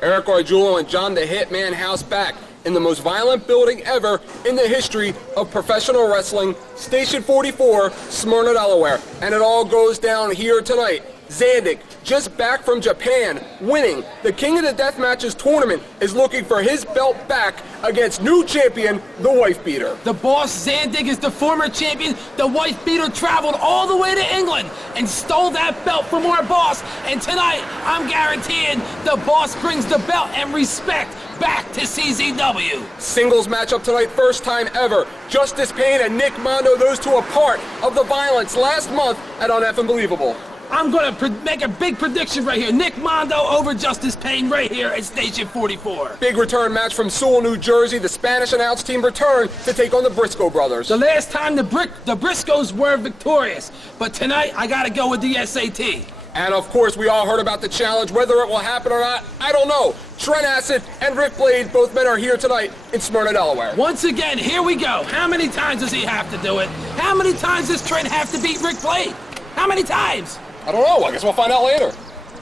Eric Arjulo and John the Hitman House back in the most violent building ever in the history of professional wrestling, Station 44, Smyrna, Delaware. And it all goes down here tonight. Zandig, just back from Japan, winning the King of the Death Matches tournament, is looking for his belt back against new champion, the Wife Beater. The boss, Zandig, is the former champion. The Wife Beater traveled all the way to England and stole that belt from our boss. And tonight, I'm guaranteeing the boss brings the belt and respect back to CZW. Singles matchup tonight, first time ever. Justice Payne and Nick Mondo, those two are part of the violence last month at Unbelievable. I'm going to make a big prediction right here. Nick Mondo over Justice Payne right here at Station 44. Big return match from Sewell, New Jersey. The Spanish announce team return to take on the Briscoe brothers. The last time the Briscoes were victorious, but tonight I got to go with the SAT. And of course, we all heard about the challenge. Whether it will happen or not, I don't know. Trent Acid and Rick Blade, both men are here tonight in Smyrna, Delaware. Once again, here we go. How many times does he have to do it? How many times does Trent have to beat Rick Blade? How many times? I don't know. I guess we'll find out later.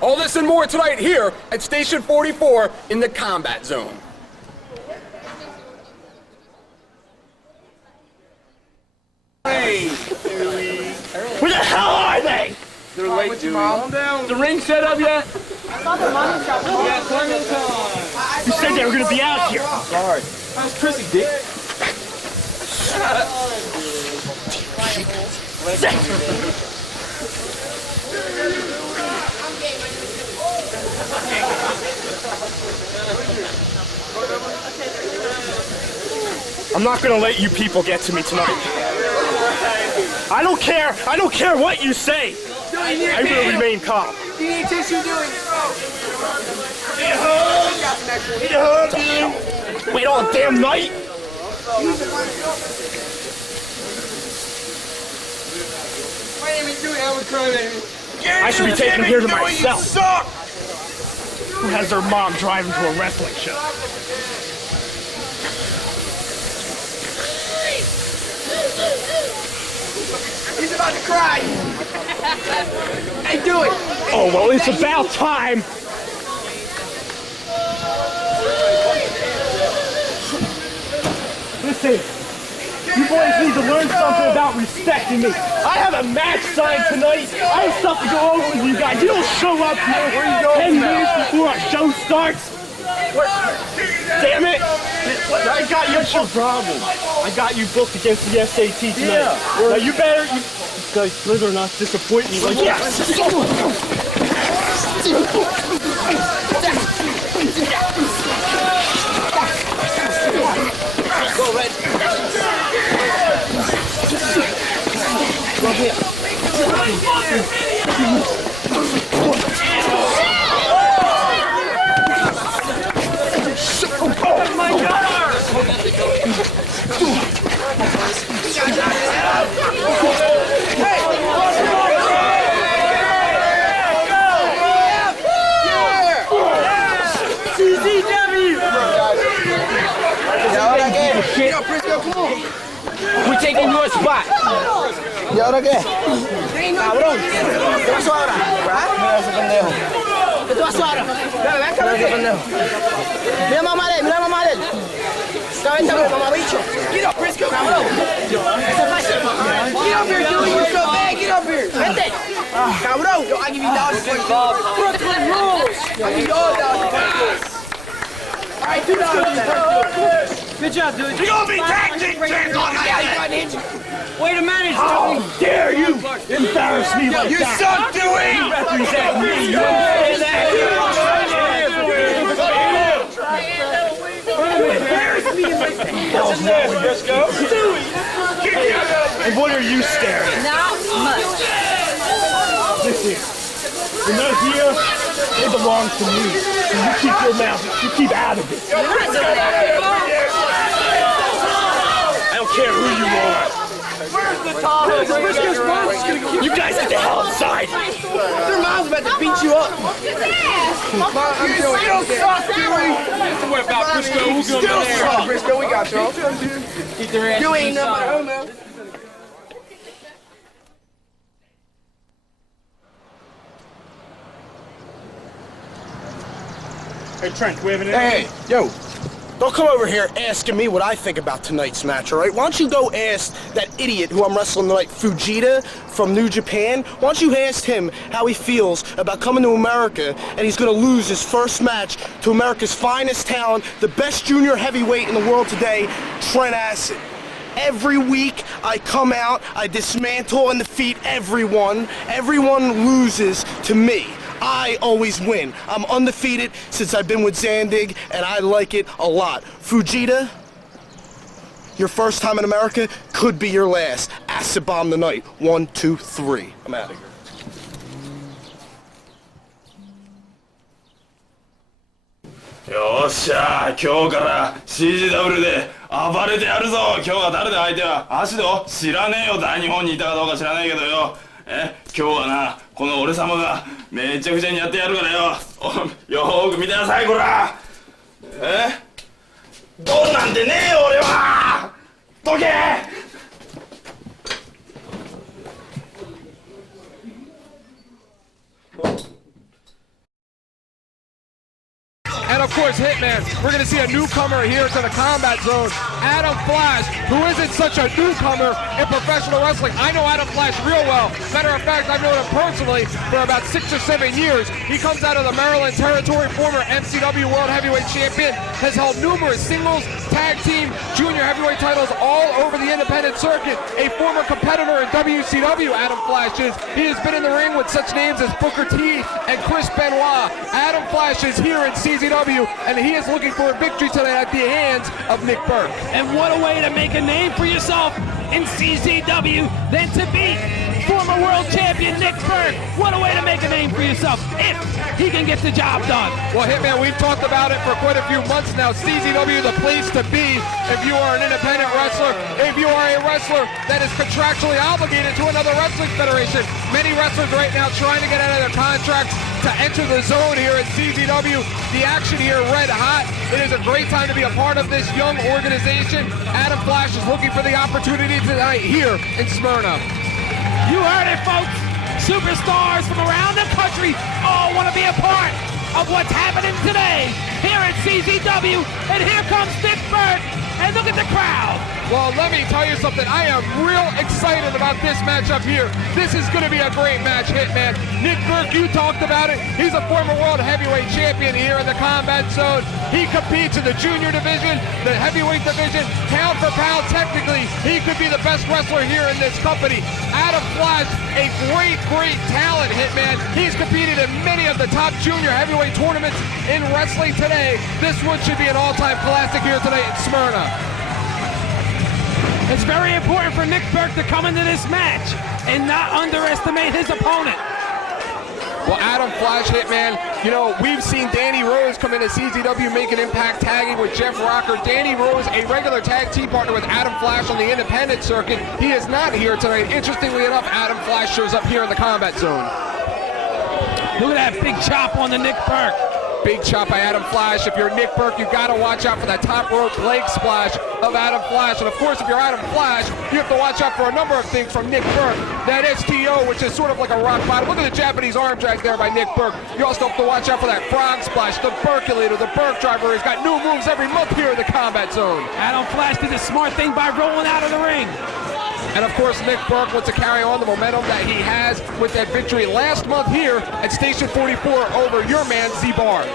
All this and more tonight here at Station 44 in the Combat Zone. Hey, where the hell are they? they're late, Dewey. Calm down. The ring set up yet? You said they were going to be out here. Sorry. How's Chrissy, dick? I'm not gonna let you people get to me tonight. I don't care what you say. I will remain calm. You need tissue, Dewey. Need a hug, dude. Wait all damn night. My name is Dewey. I'm a crybaby. I should be taken here to myself. Who has their mom driving to a wrestling show? He's about to cry. Hey, Dewey. Oh, well, it's about time. Listen, you boys need to learn something about respecting me. I have a match signed tonight. I have stuff to go over with you guys. You don't show up here 10 minutes before our show starts. Damn it! I got you. What's your problem? I got you booked against the SAT tonight. Yeah. Now you better, you guys, believe it or not, disappoint me like yes. Go, Red. Go here. Oh my God! CZW! We're taking your spot. ¿Y ahora qué? Cabrón. ¿Qué pasó ahora? Mira ese pendejo. ¿Qué te pasó ahora? Mira ese pendejo. Mira mamá de él, mira mamá de él. Cabeza con mamabicho. Get up, Briscoe, cabrón. Ese es fácil. Get up here, dude. You're so bad. Get up here. Vente. Cabrón. Yo, I give you $1 Brooklyn rules. I give you all $1. All right, $2. Good job, dude. You're gonna be tactic, Wait a minute. How dare you embarrass me like that? You suck, Dewey! You represent me. You understand that? And what are you staring at? Not much. Listen, you're not here. It belongs to me. So you keep your mouth. You keep out of it. I don't care who you are. You guys get the hell outside. Their mom's about to beat you up. You still suck, Dewey. What about Briscoe? You still suck. Briscoe, we got you. You ain't nothing but homo. Hey, Trent, we have an Hey, yo. Don't come over here asking me what I think about tonight's match, all right? Why don't you go ask that idiot who I'm wrestling tonight, Fueta from New Japan? Why don't you ask him how he feels about coming to America and he's going to lose his first match to America's finest talent, the best junior heavyweight in the world today, Trent. Every week I come out, I dismantle and defeat everyone. Everyone loses to me. I always win. I'm undefeated since I've been with Zandig, and I like it a lot. Fueta, your first time in America could be your last. Acid bomb tonight. 1, 2, 3. I'm out of here. よっしゃ、今日から CZW で暴れてやるぞ。今日は誰だ相手は。足戸知らねえよ。大日本にいたかどうか知らないけどよ。今日はな、この俺様がめちゃくちゃにやってやるからよ。よーく見てなさい、こら。どうなんてねえよ、俺は。どけ。And of course, Hitman, we're going to see a newcomer here to the combat zone, Adam Flash, who isn't such a newcomer in professional wrestling. I know Adam Flash real well. Matter of fact, I've known him personally for about 6 or 7 years. He comes out of the Maryland territory, former MCW World Heavyweight Champion, has held numerous singles, tag team, junior heavyweight titles all over the independent circuit. A former competitor in WCW, Adam Flash is. He has been in the ring with such names as Booker T and Chris Benoit. Adam Flash is here in CZW, and he is looking for a victory tonight at the hands of Nick Burke. And what a way to make a name for yourself in CZW than to beat former world champion Nick Burke. What a way to make a name for yourself if he can get the job done. Well, Hitman, we've talked about it for quite a few months now. CZW, the place to be if you are an independent wrestler, if you are a wrestler that is contractually obligated to another wrestling federation. Many wrestlers right now trying to get out of their contracts to enter the zone here at CZW. The action here red hot. It is a great time to be a part of this young organization. Adam Flash is looking for the opportunity tonight here in Smyrna. You heard it, folks. Superstars from around the country all want to be a part of what's happening today here at CZW. And here comes Nick Burke. And look at the crowd. Well, let me tell you something. I am real excited about this matchup here. This is going to be a great match, Hitman. Nick Burke, you talked about it. He's a former world heavyweight champion here in the combat zone. He competes in the junior division, the heavyweight division. Pound for pound, technically, he could be the best wrestler here in this company. Adam Flash, a great, great talent, Hitman. He's competed in many of the top junior heavyweight tournaments in wrestling today. This one should be an all-time classic here tonight in Smyrna. It's very important for Nick Burke to come into this match and not underestimate his opponent. Well, Adam Flash, Hitman, you know, we've seen Danny Rose come into CZW, make an impact tagging with Jeff Rocker. Danny Rose, a regular tag team partner with Adam Flash on the independent circuit. He is not here tonight. Interestingly enough, Adam Flash shows up here in the combat zone. Look at that big chop on the Nick Burke. Big chop by Adam Flash. If you're Nick Burke, you got to watch out for that top rope leg splash of Adam Flash. And of course, if you're Adam Flash, you have to watch out for a number of things from Nick Burke. That STO, which is sort of like a rock bottom. Look at the Japanese arm drag there by Nick Burke. You also have to watch out for that frog splash, the Burkulator, the Burke driver. He's got new moves every month here in the combat zone. Adam Flash did a smart thing by rolling out of the ring. And of course, Nick Burke wants to carry on the momentum that he has with that victory last month here at Station 44 over your man, Z-Bar.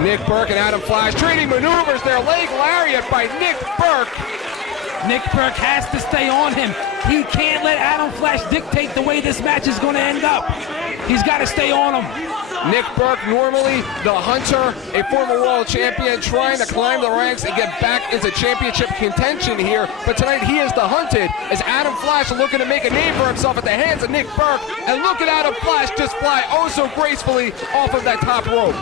Nick Burke and Adam Flash trading maneuvers there. Leg lariat by Nick Burke. Nick Burke has to stay on him. He can't let Adam Flash dictate the way this match is going to end up. He's got to stay on him. Nick Burke, normally the hunter, a former world champion, trying to climb the ranks and get back into championship contention here. But tonight he is the hunted, as Adam Flash looking to make a name for himself at the hands of Nick Burke. And look at Adam Flash just fly oh so gracefully off of that top rope.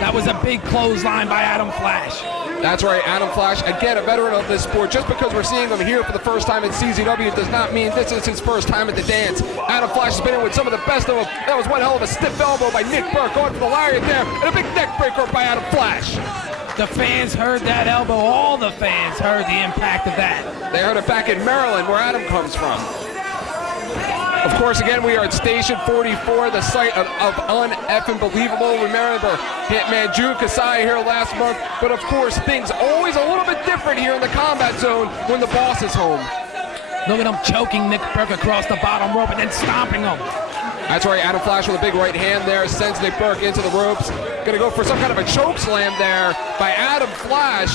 That was a big clothesline by Adam Flash. That's right, Adam Flash, again, a veteran of this sport. Just because we're seeing him here for the first time in CZW does not mean this is his first time at the dance. Adam Flash has been in with some of the best of them. That was one hell of a stiff elbow by Nick Burke, going for the lariat there, and a big neck breaker by Adam Flash. The fans heard that elbow. All the fans heard the impact of that. They heard it back in Maryland, where Adam comes from. Of Of course, again, we are at Station 44, the site of un-effing believable. Remember, Hitman June Kasai here last month, but of course, things always a little bit different here in the combat zone when the boss is home. Look at him choking Nick Burke across the bottom rope and then stomping him. That's right, Adam Flash with a big right hand there, sends Nick Burke into the ropes. Gonna go for some kind of a choke slam there by Adam Flash.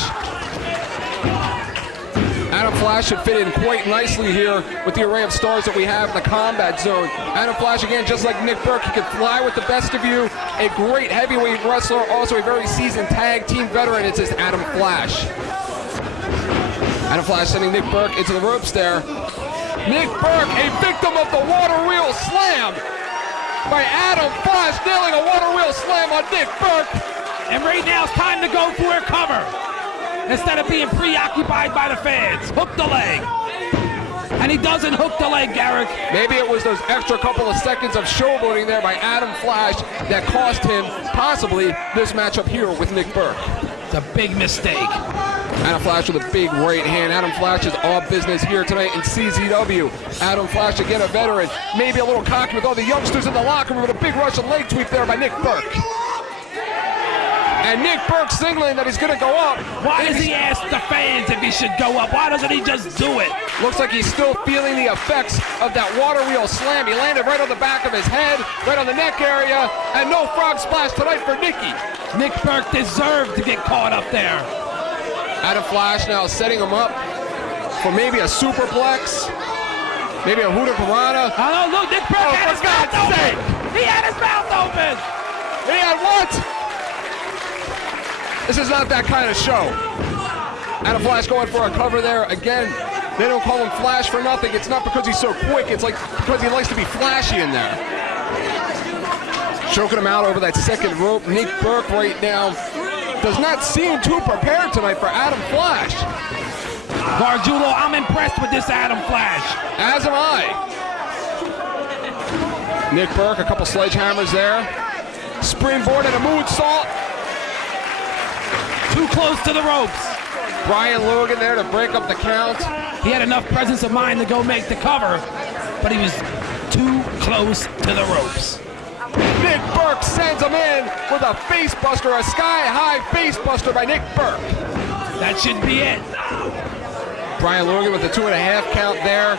Adam Flash should fit in quite nicely here with the array of stars that we have in the combat zone. Adam Flash, again, just like Nick Burke, he can fly with the best of you. A great heavyweight wrestler, also a very seasoned tag team veteran. It's just Adam Flash. Adam Flash sending Nick Burke into the ropes there. Nick Burke, a victim of the water wheel slam by Adam Flash, nailing a water wheel slam on Nick Burke. And right now it's time to go for a cover. Instead of being preoccupied by the fans. Hook the leg. And he doesn't hook the leg, Garrick. Maybe it was those extra couple of seconds of showboating there by Adam Flash that cost him possibly this matchup here with Nick Burke. It's a big mistake. Adam Flash with a big right hand. Adam Flash is all business here tonight in CZW. Adam Flash, again, a veteran. Maybe a little cocky with all the youngsters in the locker room with a big Russian leg sweep there by Nick Burke. And Nick Burke signaling that he's going to go up. Why does he ask the fans if he should go up? Why doesn't he just do it? Looks like he's still feeling the effects of that water wheel slam. He landed right on the back of his head, right on the neck area, and no frog splash tonight for Nicky. Nick Burke deserved to get caught up there. Adam Flash now setting him up for maybe a superplex, maybe a Huda Piranha. Oh, no, look, Nick Burke had his mouth open. He had his mouth open. He had what? This is not that kind of show. Adam Flash going for a cover there. Again, they don't call him Flash for nothing. It's not because he's so quick. It's like because he likes to be flashy in there. Choking him out over that second rope. Nick Burke right now does not seem too prepared tonight for Adam Flash. Gargiulo, I'm impressed with this Adam Flash. As am I. Nick Burke, a couple sledgehammers there. Springboard and a moonsault. Too close to the ropes. Brian Logan there to break up the count. He had enough presence of mind to go make the cover, but he was too close to the ropes. Nick Burke sends him in with a face buster, a sky-high face buster by Nick Burke. That should be it. Brian Logan with the 2.5 count there.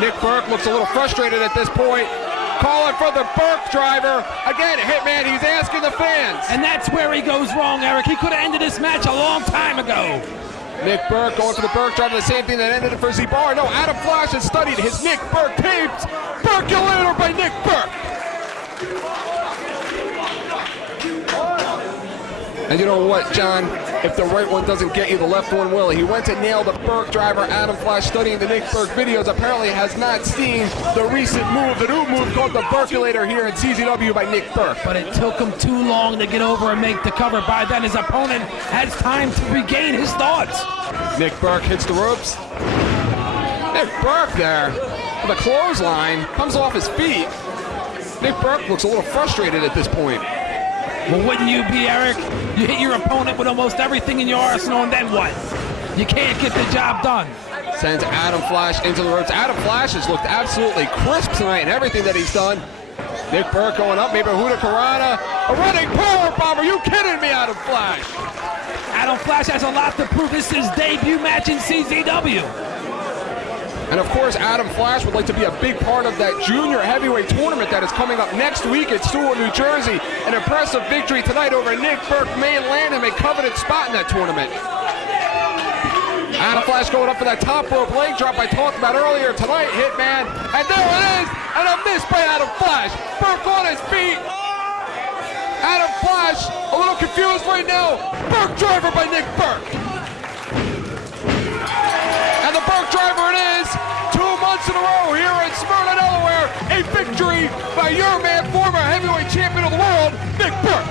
Nick Burke looks a little frustrated at this point. Calling for the Burke driver. Again, Hitman, he's asking the fans. And that's where he goes wrong, Eric. He could have ended this match a long time ago. Nick Burke going for the Burke driver, the same thing that ended it for Z-Bar. No, Adam Flash has studied his Nick Burke tapes. Burkulator by Nick Burke. And you know what, John? If the right one doesn't get you, the left one will. He went to nail the Burke driver. Adam Flash, studying the Nick Burke videos, apparently has not seen the recent move, the new move called the Burkulator here at CZW by Nick Burke. But it took him too long to get over and make the cover. By then, his opponent has time to regain his thoughts. Nick Burke hits the ropes. Nick Burke there with a clothesline, comes off his feet. Nick Burke looks a little frustrated at this point. Well, wouldn't you be, Eric? You hit your opponent with almost everything in your arsenal, and then what? You can't get the job done. Sends Adam Flash into the ropes. Adam Flash has looked absolutely crisp tonight in everything that he's done. Nick Burke going up, maybe a Huda Piranha. A running power bomb. Are you kidding me, Adam Flash? Adam Flash has a lot to prove. This is his debut match in CZW. And of course, Adam Flash would like to be a big part of that junior heavyweight tournament that is coming up next week at Stewart, New Jersey. An impressive victory tonight over Nick Burke may land him a coveted spot in that tournament. Adam Flash going up for that top rope leg drop I talked about earlier tonight, Hitman. And there it is, and a miss by Adam Flash. Burke on his feet. Adam Flash, a little confused right now. Burke driver by Nick Burke. And the Burke driver it is, 2 months in a row here in Smyrna, Delaware. A victory by your man, former heavyweight champion of the world, Nick Burke.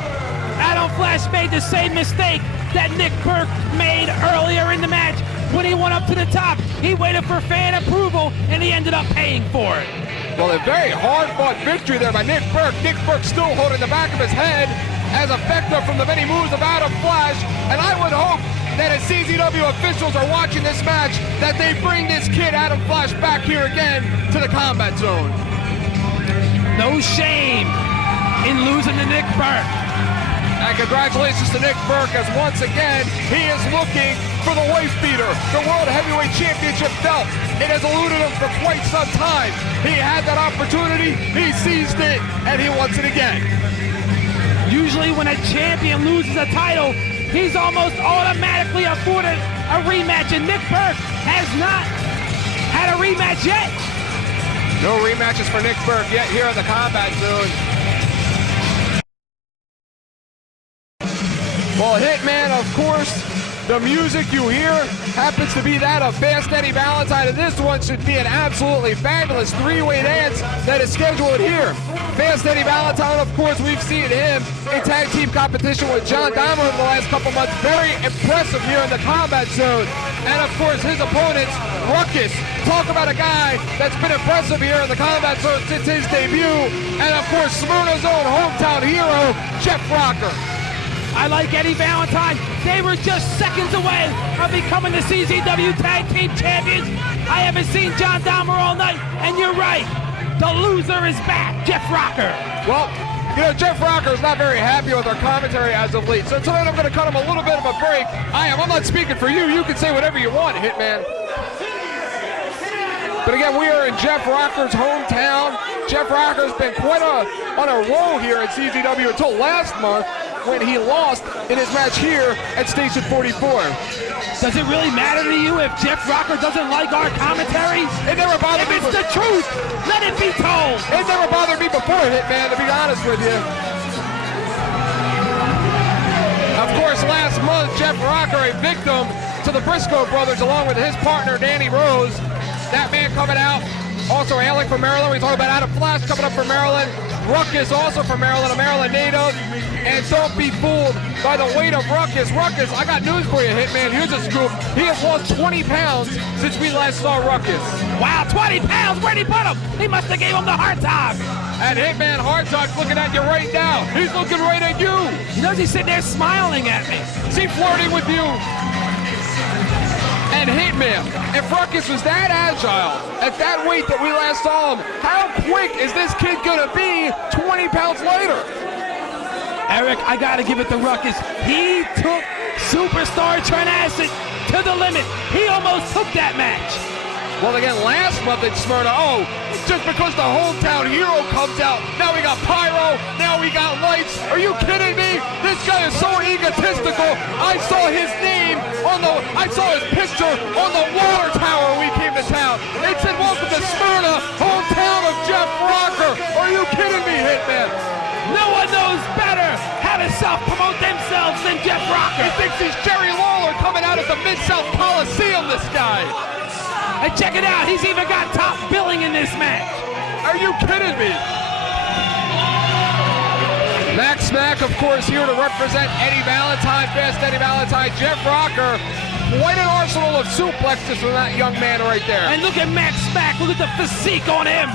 Adam Flash made the same mistake that Nick Burke made earlier in the match. When he went up to the top, he waited for fan approval, and he ended up paying for it. Well, a very hard-fought victory there by Nick Burke. Nick Burke still holding the back of his head as effective from the many moves of Adam Flash. And I would hope that as CZW officials are watching this match, that they bring this kid, Adam Flash, back here again to the combat zone. No shame in losing to Nick Burke. And congratulations to Nick Burke, as once again, he is looking for the wife beater, the World Heavyweight Championship belt. It has eluded him for quite some time. He had that opportunity, he seized it, and he wants it again. Usually when a champion loses a title, he's almost automatically afforded a rematch, and Nick Burke has not had a rematch yet. No rematches for Nick Burke yet here in the Combat Zone. Well, Hitman, of course, the music you hear happens to be that of Fast Eddie Valentine, and this one should be an absolutely fabulous three-way dance that is scheduled here. Fast Eddie Valentine, of course, we've seen him in tag team competition with John Dahmer in the last couple months. Very impressive here in the Combat Zone. And, of course, his opponents, Ruckus. Talk about a guy that's been impressive here in the Combat Zone since his debut. And, of course, Smyrna's own hometown hero, Jeff Rocker. I like Eddie Valentine. They were just seconds away of becoming the CZW Tag Team Champions. I haven't seen John Dahmer all night, and you're right. The loser is back, Jeff Rocker. Well, you know, Jeff Rocker is not very happy with our commentary as of late, so tonight I'm going to cut him a little bit of a break. I'm not speaking for you. You can say whatever you want, Hitman. But again, we are in Jeff Rocker's hometown. Jeff Rocker's been quite on a roll here at CZW until last month, when he lost in his match here at Station 44. Does it really matter to you if Jeff Rocker doesn't like our commentary? It never bothered me. If it's the truth, let it be told. It never bothered me before, Hitman, to be honest with you. Of course, last month, Jeff Rocker, a victim to the Briscoe brothers, along with his partner, Danny Rose. That man coming out, also hailing from Maryland. We talk about Adam Flash coming up from Maryland. Ruckus also from Maryland, a Maryland native. And don't be fooled by the weight of Ruckus. Ruckus, I got news for you, Hitman. Here's a scoop. He has lost 20 pounds since we last saw Ruckus. Wow, 20 pounds? Where'd he put him? He must have gave him the hard time. And Hitman Hardtalk's looking at you right now. He's looking right at you. You know, he's sitting there smiling at me. Is he flirting with you? And Hitman, if Ruckus was that agile at that weight that we last saw him, how quick is this kid gonna be 20 pounds later? Eric, I gotta give it to Ruckus. He took superstar Trent to the limit. He almost took that match. Well, again, last month in Smyrna, just because the hometown hero comes out, now we got pyro, now we got lights. Are you kidding me? This guy is so egotistical. I saw his name I saw his picture on the water tower when we came to town. It said, "Welcome to Smyrna, hometown of Jeff Rocker." Are you kidding me, Hitman? No one knows better how to self-promote themselves than Jeff Rocker. He thinks he's Jerry Lawler coming out of the Mid-South Coliseum, this guy. And check it out, he's even got top billing in this match. Are you kidding me? Max Smack, of course, here to represent Eddie Valentine, Fast Eddie Valentine, Jeff Rocker. Quite an arsenal of suplexes from that young man right there. And look at Max Smack, look at the physique on him.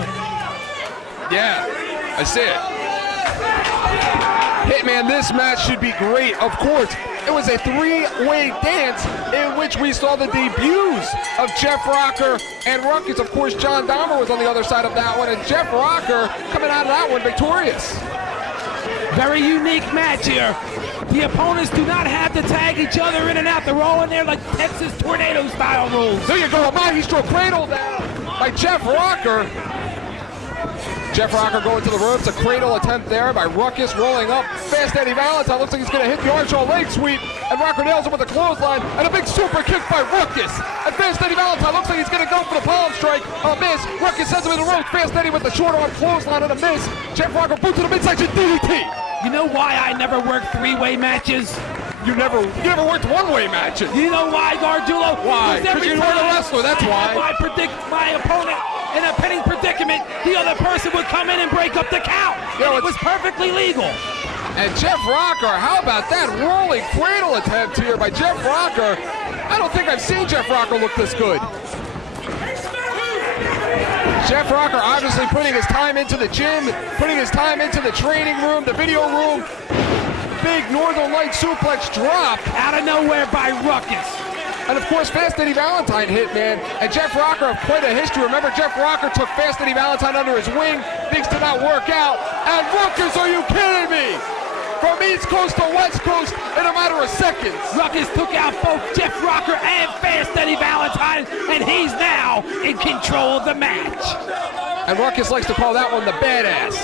Yeah, I see it. Hitman, this match should be great. Of course, it was a three-way dance in which we saw the debuts of Jeff Rocker and Ruckus. Of course, John Dahmer was on the other side of that one, and Jeff Rocker coming out of that one victorious. Very unique match here. The opponents do not have to tag each other in and out. They're all in there like Texas tornado style rules. There you go, a maestro cradle down by Jeff Rocker. Jeff Rocker going to the ropes, a cradle attempt there by Ruckus rolling up. Fast Eddie Valentine looks like he's going to hit the Archer leg sweep, and Rocker nails him with a clothesline, and a big super kick by Ruckus. And Fast Eddie Valentine looks like he's going to go for the palm strike, a miss. Ruckus sends him in the ropes, Fast Eddie with the short arm clothesline and a miss. Jeff Rocker boot to the midsection DDT. You know why I never work three-way matches? You never worked one-way matches. You know why, Gargiulo? Why? Because you weren't a wrestler, that's why. If my opponent in a pinning predicament, the other person would come in and break up the count. It was perfectly legal. And Jeff Rocker, how about that rolling cradle attempt here by Jeff Rocker? I don't think I've seen Jeff Rocker look this good. Jeff Rocker obviously putting his time into the gym, putting his time into the training room, the video room. Big Northern Light suplex drop. Out of nowhere by Ruckus. And of course, Fast Eddie Valentine hit, man. And Jeff Rocker have quite a history. Remember, Jeff Rocker took Fast Eddie Valentine under his wing. Things did not work out. And Ruckus, are you kidding me? From East Coast to West Coast in a matter of seconds. Ruckus took out both Jeff Rocker and Fast Eddie Valentine, and he's now in control of the match. And Ruckus likes to call that one the badass.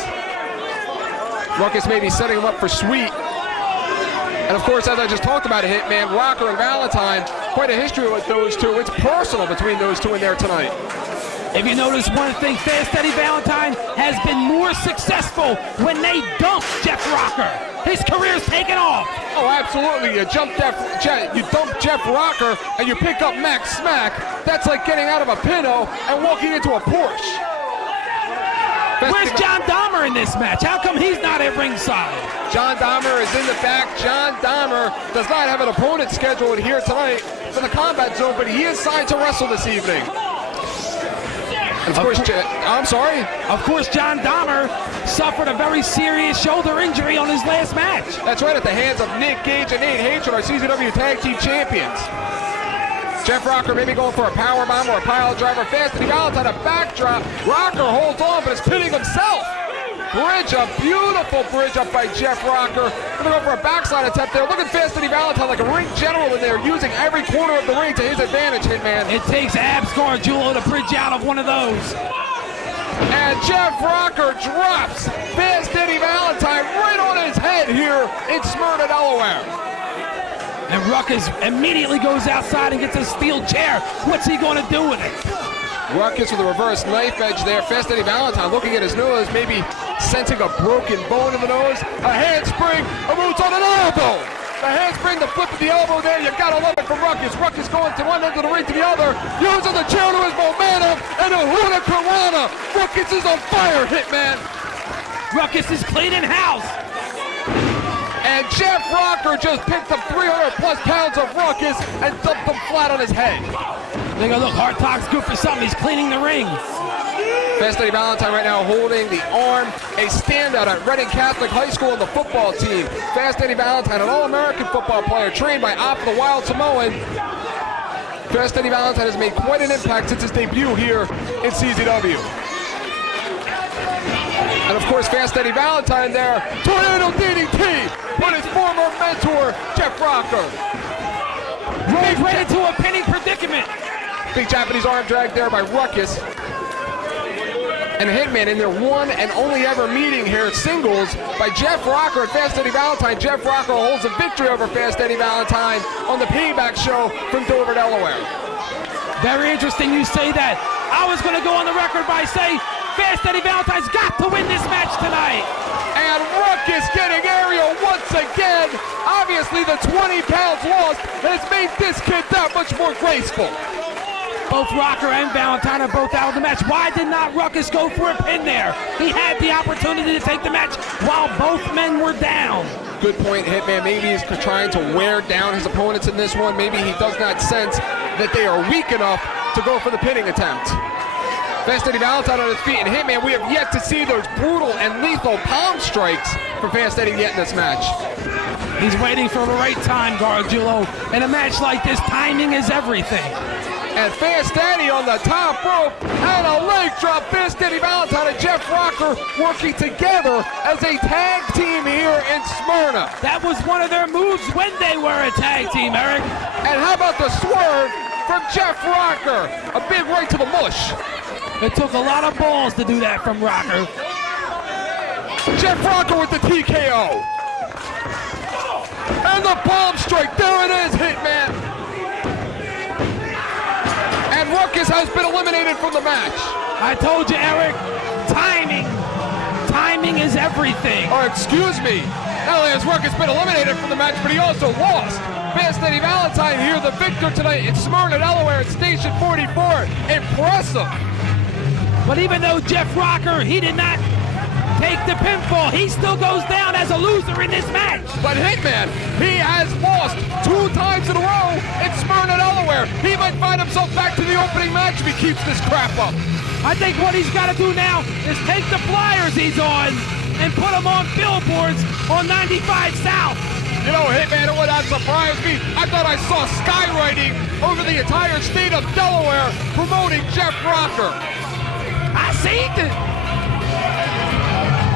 Ruckus may be setting him up for sweet. And of course, as I just talked about, a Hitman, Rocker and Valentine, quite a history with those two. It's personal between those two in there tonight. If you notice one thing, Fast Eddie Valentine has been more successful when they dump Jeff Rocker. His career's taken off. Oh, absolutely. You dump Jeff Rocker and you pick up Max Smack. That's like getting out of a Pinto and walking into a Porsche. Where's John Dahmer in this match? How come he's not at ringside? John Dahmer is in the back. John Dahmer does not have an opponent scheduled here tonight for the Combat Zone, but he is signed to wrestle this evening. And of course, I'm sorry? Of course, John Dahmer suffered a very serious shoulder injury on his last match. That's right, at the hands of Nick Gage and Nate Hatred, our CZW Tag Team Champions. Jeff Rocker maybe going for a powerbomb or a pile driver. Fast Eddie Valentine, a backdrop. Rocker holds on, but is pinning himself. Bridge up, beautiful bridge up by Jeff Rocker. Gonna go for a backslide attempt there. Look at Fast Eddie Valentine like a ring general in there, using every corner of the ring to his advantage, Hitman. It takes Abs Gargiulo to bridge out of one of those. And Jeff Rocker drops Fast Eddie Valentine right on his head here in Smyrna, Delaware. And Ruckus immediately goes outside and gets a steel chair. What's he going to do with it? Ruckus with a reverse knife edge there. Fast Eddie Valentine looking at his nose, maybe sensing a broken bone in the nose. A handspring, a roots on an elbow. The handspring, the flip of the elbow there. You gotta love it from Ruckus. Ruckus going to one end of the ring to the other, using the chair to his momentum, and a Hurricanrana. Ruckus is on fire, Hitman. Ruckus is cleaning house. And Jeff Rocker just picked up 300 plus pounds of Ruckus and dumped him flat on his head. They go, look, Hartog's good for something. He's cleaning the ring. Fast Eddie Valentine right now holding the arm, a standout at Reading Catholic High School on the football team. Fast Eddie Valentine, an All-American football player, trained by Op the Wild Samoan. Fast Eddie Valentine has made quite an impact since his debut here in CZW. And of course, Fast Eddie Valentine there, tornado DDT on his former mentor, Jeff Rocker. Rolls right into a pinning predicament. Big Japanese arm drag there by Ruckus. And Hitman in their one and only ever meeting here at singles by Jeff Rocker and Fast Eddie Valentine. Jeff Rocker holds a victory over Fast Eddie Valentine on the Payback Show from Dover, Delaware. Very interesting you say that. I was going to go on the record by saying Fast Eddie Valentine's got to win this match tonight. And Ruckus getting aerial once again. Obviously the 20 pounds lost has made this kid that much more graceful. Both Rocker and Valentine are both out of the match. Why did not Ruckus go for a pin there? He had the opportunity to take the match while both men were down. Good point, Hitman. Maybe he's trying to wear down his opponents in this one. Maybe he does not sense that they are weak enough to go for the pinning attempt. Fast Eddie Valentine on his feet, and Hitman, we have yet to see those brutal and lethal palm strikes from Fast Eddie yet in this match. He's waiting for the right time, Gargiulo. In a match like this, timing is everything. And Fast Eddie on the top rope, and a leg drop. Fast Eddie Valentine and Jeff Rocker working together as a tag team here in Smyrna. That was one of their moves when they were a tag team, Eric. And how about the swerve from Jeff Rocker? A big right to the mush. It took a lot of balls to do that from Rocker. Jeff Rocker with the TKO. And the palm strike. There it is, Hitman. And Ruckus has been eliminated from the match. I told you, Eric, timing. Timing is everything. Oh, excuse me. Not only has Ruckus been eliminated from the match, but he also lost. Fast Eddie Valentine here, the victor tonight in Smyrna, Delaware at Station 44. Impressive. But even though Jeff Rocker, he did not take the pinfall, he still goes down as a loser in this match. But Hitman, he has lost 2 times in a row in Smyrna, Delaware. He might find himself back to the opening match if he keeps this crap up. I think what he's got to do now is take the flyers he's on and put them on billboards on 95 South. You know, Hitman, it would not surprise me. I thought I saw skywriting over the entire state of Delaware promoting Jeff Rocker. I seen it.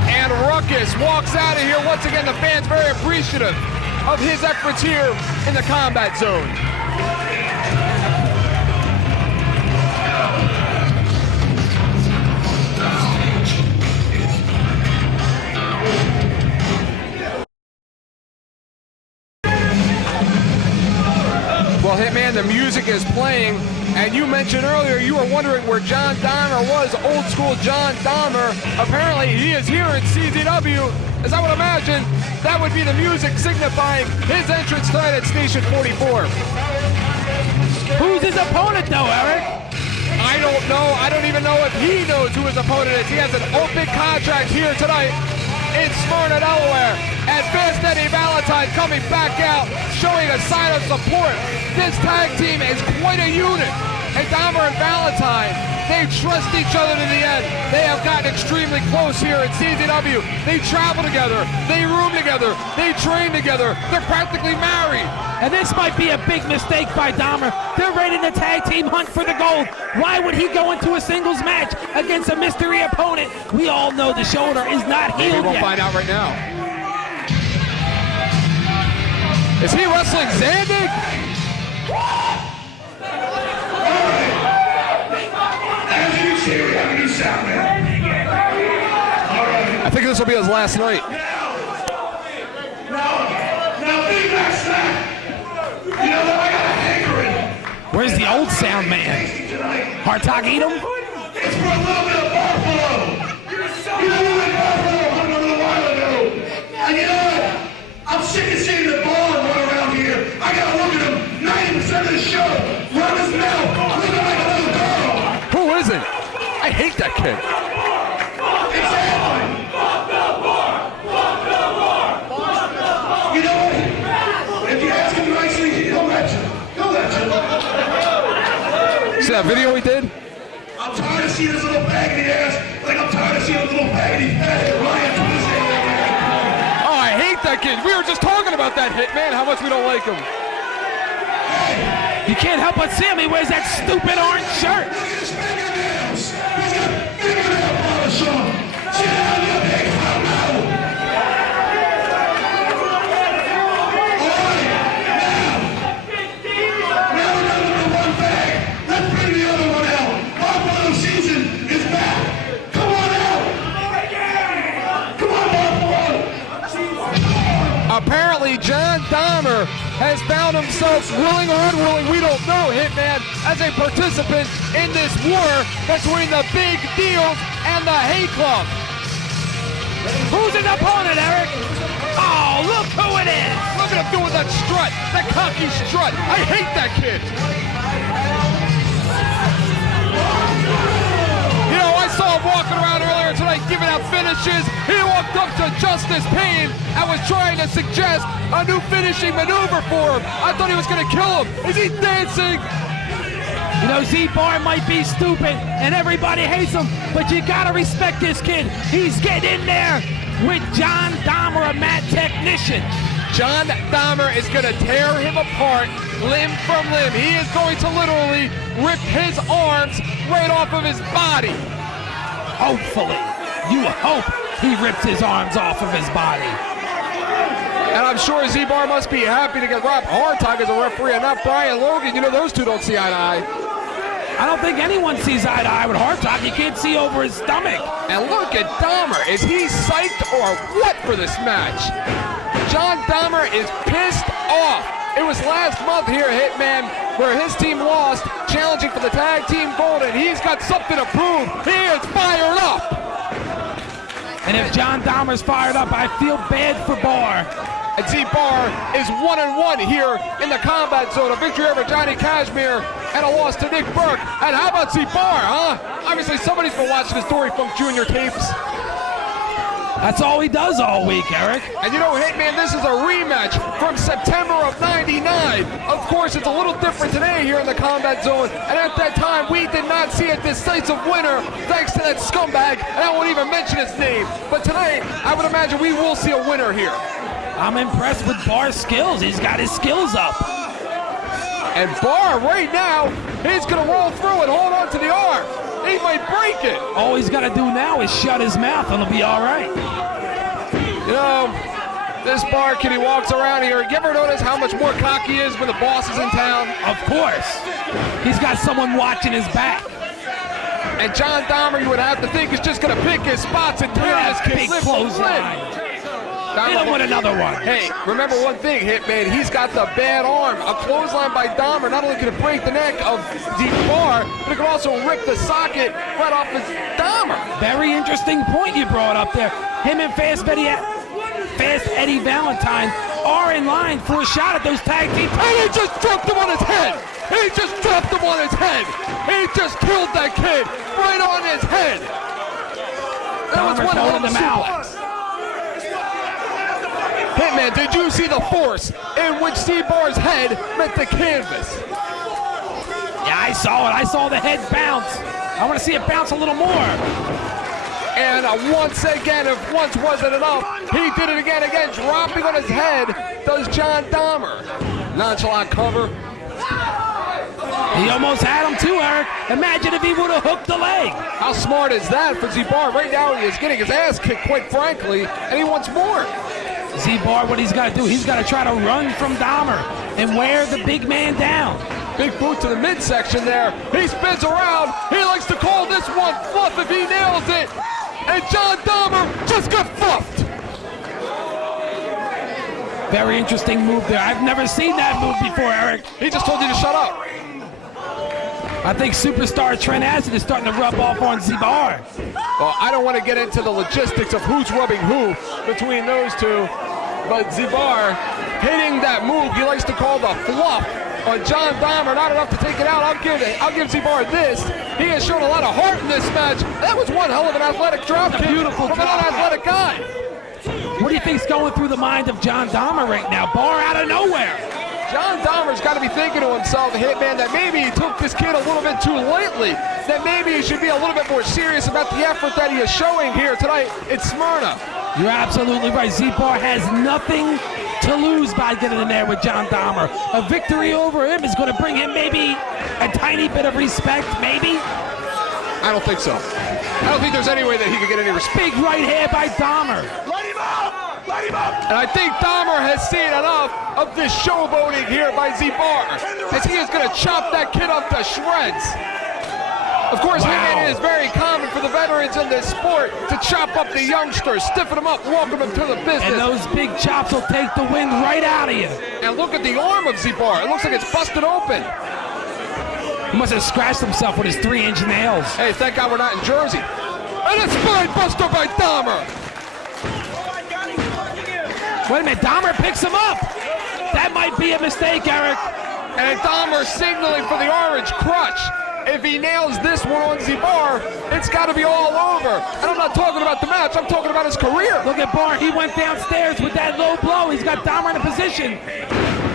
And Ruckus walks out of here. Once again, the fans very appreciative of his efforts here in the combat zone. Well, Hitman, the music is playing, and you mentioned earlier you were wondering where John Dahmer was, old school John Dahmer. Apparently, he is here in CZW, as I would imagine that would be the music signifying his entrance tonight at Station 44. Who's his opponent, though, Eric? I don't know. I don't even know if he knows who his opponent is. He has an open contract here tonight in Smyrna, Delaware. And Fast Eddie Valentine coming back out, showing a sign of support. This tag team is quite a unit. And Dahmer and Valentine, they trust each other to the end. They have gotten extremely close here at CZW. They travel together, they room together, they train together. They're practically married. And this might be a big mistake by Dahmer. They're right in the tag team hunt for the gold. Why would he go into a singles match against a mystery opponent? We all know the shoulder is not healed We'll yet. find out right now. Is he wrestling Zandig? As you see, we have a new sound man. I think this will be his last night. Now, big match tonight. You know what? I got a hankering. Where's the old sound man? Hartog eat him? It's for a little bit of Buffalo. You know what Buffalo hung a little while ago. And you know what? I'm sick of seeing the ball run around here. I gotta look at him 90% of the show. Run his mouth. Looking like a little girl. Who is it? I hate that kid. Exactly. You know what? If you ask him nicely, he'll let you. He'll let you. See that video we did? I'm tired of seeing this little baggedy ass, like I'm tired of seeing a little baggedy fat Ryan put his hand on there. Oh, I hate that kid. We were just talking about that Hitman, how much we don't like him. You can't help but see him. He wears that stupid orange shirt. Look at his fingernails. He's got fingernail polish on. Sit down, you big homo. Now we're down to one bag. Let's bring the other one out. Buffalo season is back. Come on out. Come on, Buffalo. Apparently, John Dahmer has found himself, willing or unwilling, we don't know, Hitman, as a participant in this war between the Big Deals and the Hate Club. Who's his opponent, Eric? Oh, look who it is! Look at him doing that strut, that cocky strut. I hate that kid. You know, I saw him walking around earlier tonight giving out finishes. He walked up to Justice Payne and was trying to suggest a new finishing maneuver for him. I thought he was going to kill him. Is he dancing? You know, Z-Bar might be stupid and everybody hates him, but you gotta respect this kid. He's getting in there with John Dahmer, a mat technician. John Dahmer is going to tear him apart limb from limb. He is going to literally rip his arms right off of his body. Hopefully. You hope he rips his arms off of his body. And I'm sure Z-Bar must be happy to get Rob Hartog as a referee and not Brian Logan. You know, those two don't see eye to eye. I don't think anyone sees eye to eye with Hartog. You can't see over his stomach. And look at Dahmer. Is he psyched or what for this match? John Dahmer is pissed off. It was last month here, Hitman, where his team lost, challenging for the tag team gold, and he's got something to prove. He is fired up. And if John Dahmer's fired up, I feel bad for Barr. And Z-Bar is 1-1 here in the combat zone. A victory over Johnny Kashmere and a loss to Nick Burke. And how about Z-Bar, huh? Obviously somebody's been watching his Dory Funk Jr. tapes. That's all he does all week, Eric. And you know, Hitman, this is a rematch from September of '99. Of course, it's a little different today here in the combat zone. And at that time, we did not see a decisive winner thanks to that scumbag. And I won't even mention his name. But tonight, I would imagine we will see a winner here. I'm impressed with Bar's skills. He's got his skills up. And Bar, right now, he's going to roll through and hold on to the arm. He might break it. All he's got to do now is shut his mouth and he'll be all right. You know, this Bar kid, he walks around here. You ever notice how much more cocky he is when the boss is in town? Of course. He's got someone watching his back. And John Dahmer, you would have to think, is just going to pick his spots and turn this kid big clothesline. Hit him with another one. Hey, remember one thing, Hitman. He's got the bad arm. A clothesline by Dahmer not only can it break the neck of the Bar, but it can also rip the socket right off his Dahmer. Very interesting point you brought up there. Him and Fast Eddie Valentine are in line for a shot at those tag team. And he just dropped him on his head. He just dropped him on his head. He just killed that kid right on his head. That was one hell of a suplex. Hitman, did you see the force in which C-Bar's head met the canvas? Yeah, I saw it. I saw the head bounce. I want to see it bounce a little more. And once again, if once wasn't enough, he did it again, dropping on his head, does John Dahmer. Nonchalant cover. He almost had him too, Eric. Imagine if he would have hooked the leg. How smart is that for Z-Bar? Right now he is getting his ass kicked, quite frankly, and he wants more. Z-Bar, what he's got to do, he's got to try to run from Dahmer and wear the big man down. Big boot to the midsection there. He spins around. He likes to call this one fluff if he nails it. And John Dahmer just got fluffed. Very interesting move there. I've never seen that move before, Eric. He just told you to shut up. I think superstar Trent Acid is starting to rub off on Z-Bar. Well, I don't want to get into the logistics of who's rubbing who between those two, but Z-Bar hitting that move he likes to call the fluff on John Dahmer, not enough to take it out. I'll give Z-Bar this. He has shown a lot of heart in this match. That was one hell of an athletic drop kick beautiful from an unathletic guy. What do you think's going through the mind of John Dahmer right now? Bar out of nowhere. John Dahmer's got to be thinking to himself, Hitman, that maybe he took this kid a little bit too lightly, that maybe he should be a little bit more serious about the effort that he is showing here tonight in Smyrna. You're absolutely right. Z-Bar has nothing to lose by getting in there with John Dahmer. A victory over him is going to bring him maybe a tiny bit of respect, maybe. I don't think so. I don't think there's any way that he could get any respect. Big right hand by Dahmer. Let him up! Let him up! And I think Dahmer has seen enough of this showboating here by Z-Bar, as he is going to chop that kid up to shreds. Of course, Hitman, it is very common for the veterans in this sport to chop up the youngsters, stiffen them up, welcome them to the business. And those big chops will take the wind right out of you. And look at the arm of Z-Bar. It looks like it's busted open. He must have scratched himself with his 3-inch nails. Hey, thank God we're not in Jersey. And a spine buster by Dahmer. Wait a minute, Dahmer picks him up. That might be a mistake, Eric. And Dahmer signaling for the orange crutch. If he nails this one on Z-Bar, it's got to be all over. And I'm not talking about the match, I'm talking about his career. Look at Bar, he went downstairs with that low blow. He's got Dahmer in a position.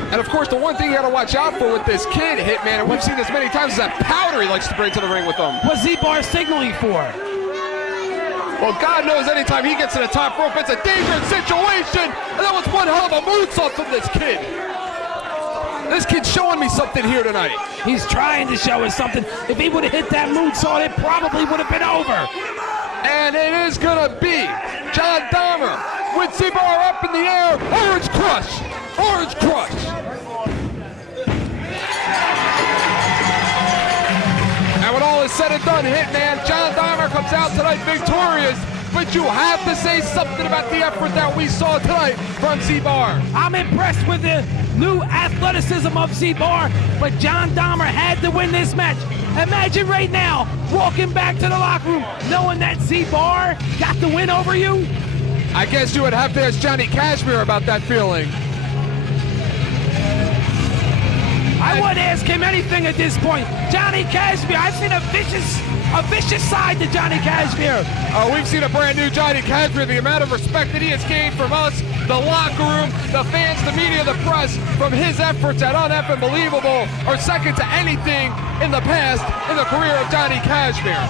And of course, the one thing you got to watch out for with this kid, Hitman, and we've seen this many times, is that powder he likes to bring to the ring with him. What's Z-Bar signaling for? Well, God knows anytime he gets to the top rope, it's a dangerous situation. And that was one hell of a moonsault from this kid. This kid's showing me something here tonight. He's trying to show us something. If he would have hit that moonsault, it probably would have been over. And it is going to be John Dahmer with Z-Bar up in the air. Orange crush. Orange crush. And when all is said and done, Hitman, John Dahmer comes out tonight victorious. But you have to say something about the effort that we saw tonight from Z-Bar. I'm impressed with the new athleticism of Z-Bar, but John Dahmer had to win this match. Imagine right now walking back to the locker room knowing that Z-Bar got the win over you. I guess you would have to ask Johnny Kashmere about that feeling. I wouldn't ask him anything at this point. Johnny Kashmere, I've seen a vicious side to Johnny Kashmere. Oh, we've seen a brand new Johnny Kashmere. The amount of respect that he has gained from us, the locker room, the fans, the media, the press, from his efforts at Un-Effin' Believable are second to anything in the past in the career of Johnny Kashmere.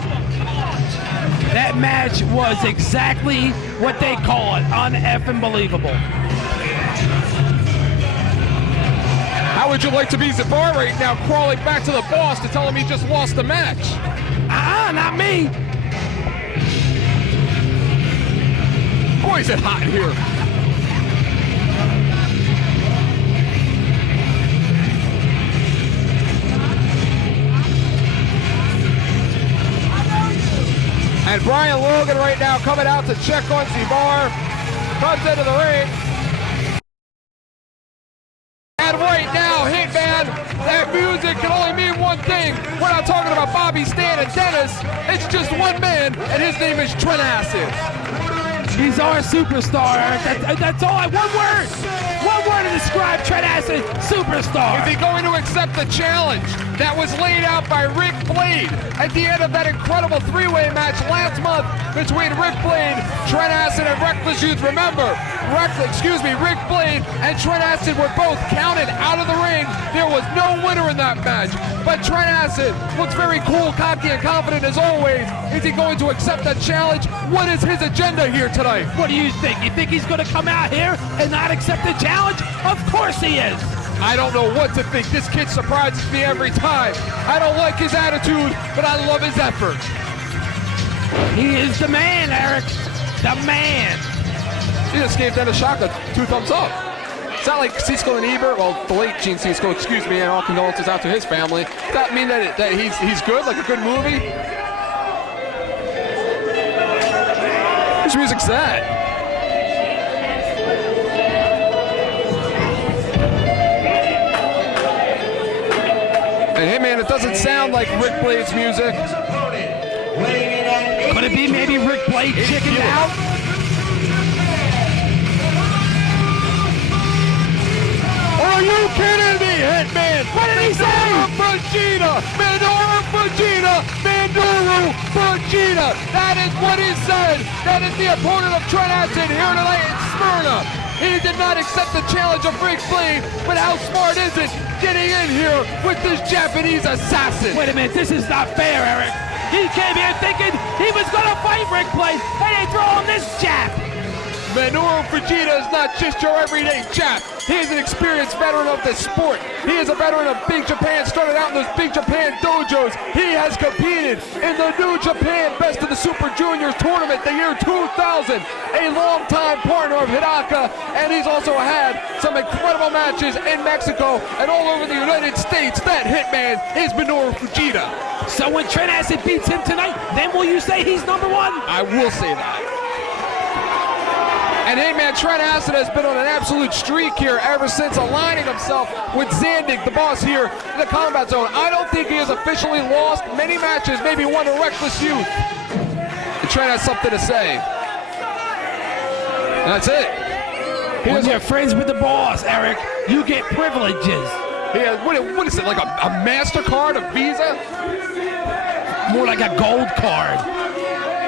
That match was exactly what they call it, Un-Effin' Believable. How would you like to be Zabar right now, crawling back to the boss to tell him he just lost the match? Not me. Boy, is it hot in here. And Brian Logan right now coming out to check on Zabar. Comes into the ring. And right now, Hitman, that music can only mean one thing. We're not talking about Bobby, Stan, and Dennis. It's just one man, and his name is Trent Acid. He's our superstar. That's all. One word. One word to describe Trent Acid, superstar. Is he going to accept the challenge that was laid out by Rick Blade at the end of that incredible three-way match last month between Rick Blade, Trent Acid, and Reckless Youth? Remember, Rick Blade and Trent Acid were both counted out of the ring. There was no winner in that match. But Trent Acid looks very cool, cocky, and confident as always. Is he going to accept that challenge? What is his agenda here tonight? What do you think? You think he's going to come out here and not accept the challenge? Of course he is. I don't know what to think. This kid surprises me every time. I don't like his attitude, but I love his effort. He is the man, Eric. The man. He just gave Dennis Shaka 2 thumbs up. It's not like Cisco and Ebert, well, the late Gene Cisco, excuse me, and all condolences out to his family. Does that mean that he's good, like a good movie? Whose music's that? And hey man, it doesn't sound like Rick Blade's music. Could it be maybe Rick Blade chickened out? Are you kidding me, Hitman? What did he say? Menura Fujita. That is what he said. That is the opponent of Trent Acid here tonight in Smyrna. He did not accept the challenge of Rick Blade, but how smart is it getting in here with this Japanese assassin? Wait a minute, this is not fair, Eric. He came here thinking he was going to fight Rick Blade, and they throw him this jab. Menura Fujita is not just your everyday Jap. He is an experienced veteran of the sport. He is a veteran of Big Japan, started out in those Big Japan dojos. He has competed in the New Japan Best of the Super Juniors tournament the year 2000, a longtime partner of Hidaka, and he's also had some incredible matches in Mexico and all over the United States. That Hitman is Menura Fujita. So when Trent Acid beats him tonight, then will you say he's number one? I will say that. And hey man, Trent Acid has been on an absolute streak here ever since aligning himself with Zandig, the boss here in the combat zone. I don't think he has officially lost many matches, maybe one to Reckless Youth. And Trent has something to say. And that's it. When you're friends with the boss, Eric, you get privileges. Yeah, what is it, like a MasterCard, a Visa? More like a gold card.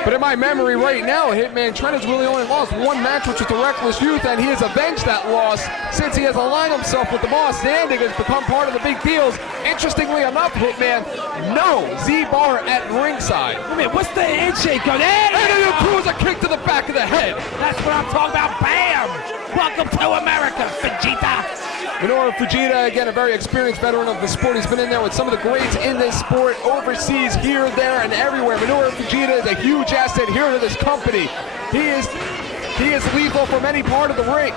But in my memory right now, Hitman Trent has really only lost one match, which was the Reckless Youth, and he has avenged that loss since he has aligned himself with the boss. Zandig has become part of the big deals. Interestingly enough, Hitman, no Z-Bar at ringside. I mean, what's the handshake on? Hey, And Cruz a kick to the back of the head. that's what I'm talking about. Bam! Welcome to America, Vegeta. Menura Fujita, again, a very experienced veteran of the sport. He's been in there with some of the greats in this sport, overseas, here, there, and everywhere. Menura Fujita is a huge asset here to this company. He is lethal from any part of the ring.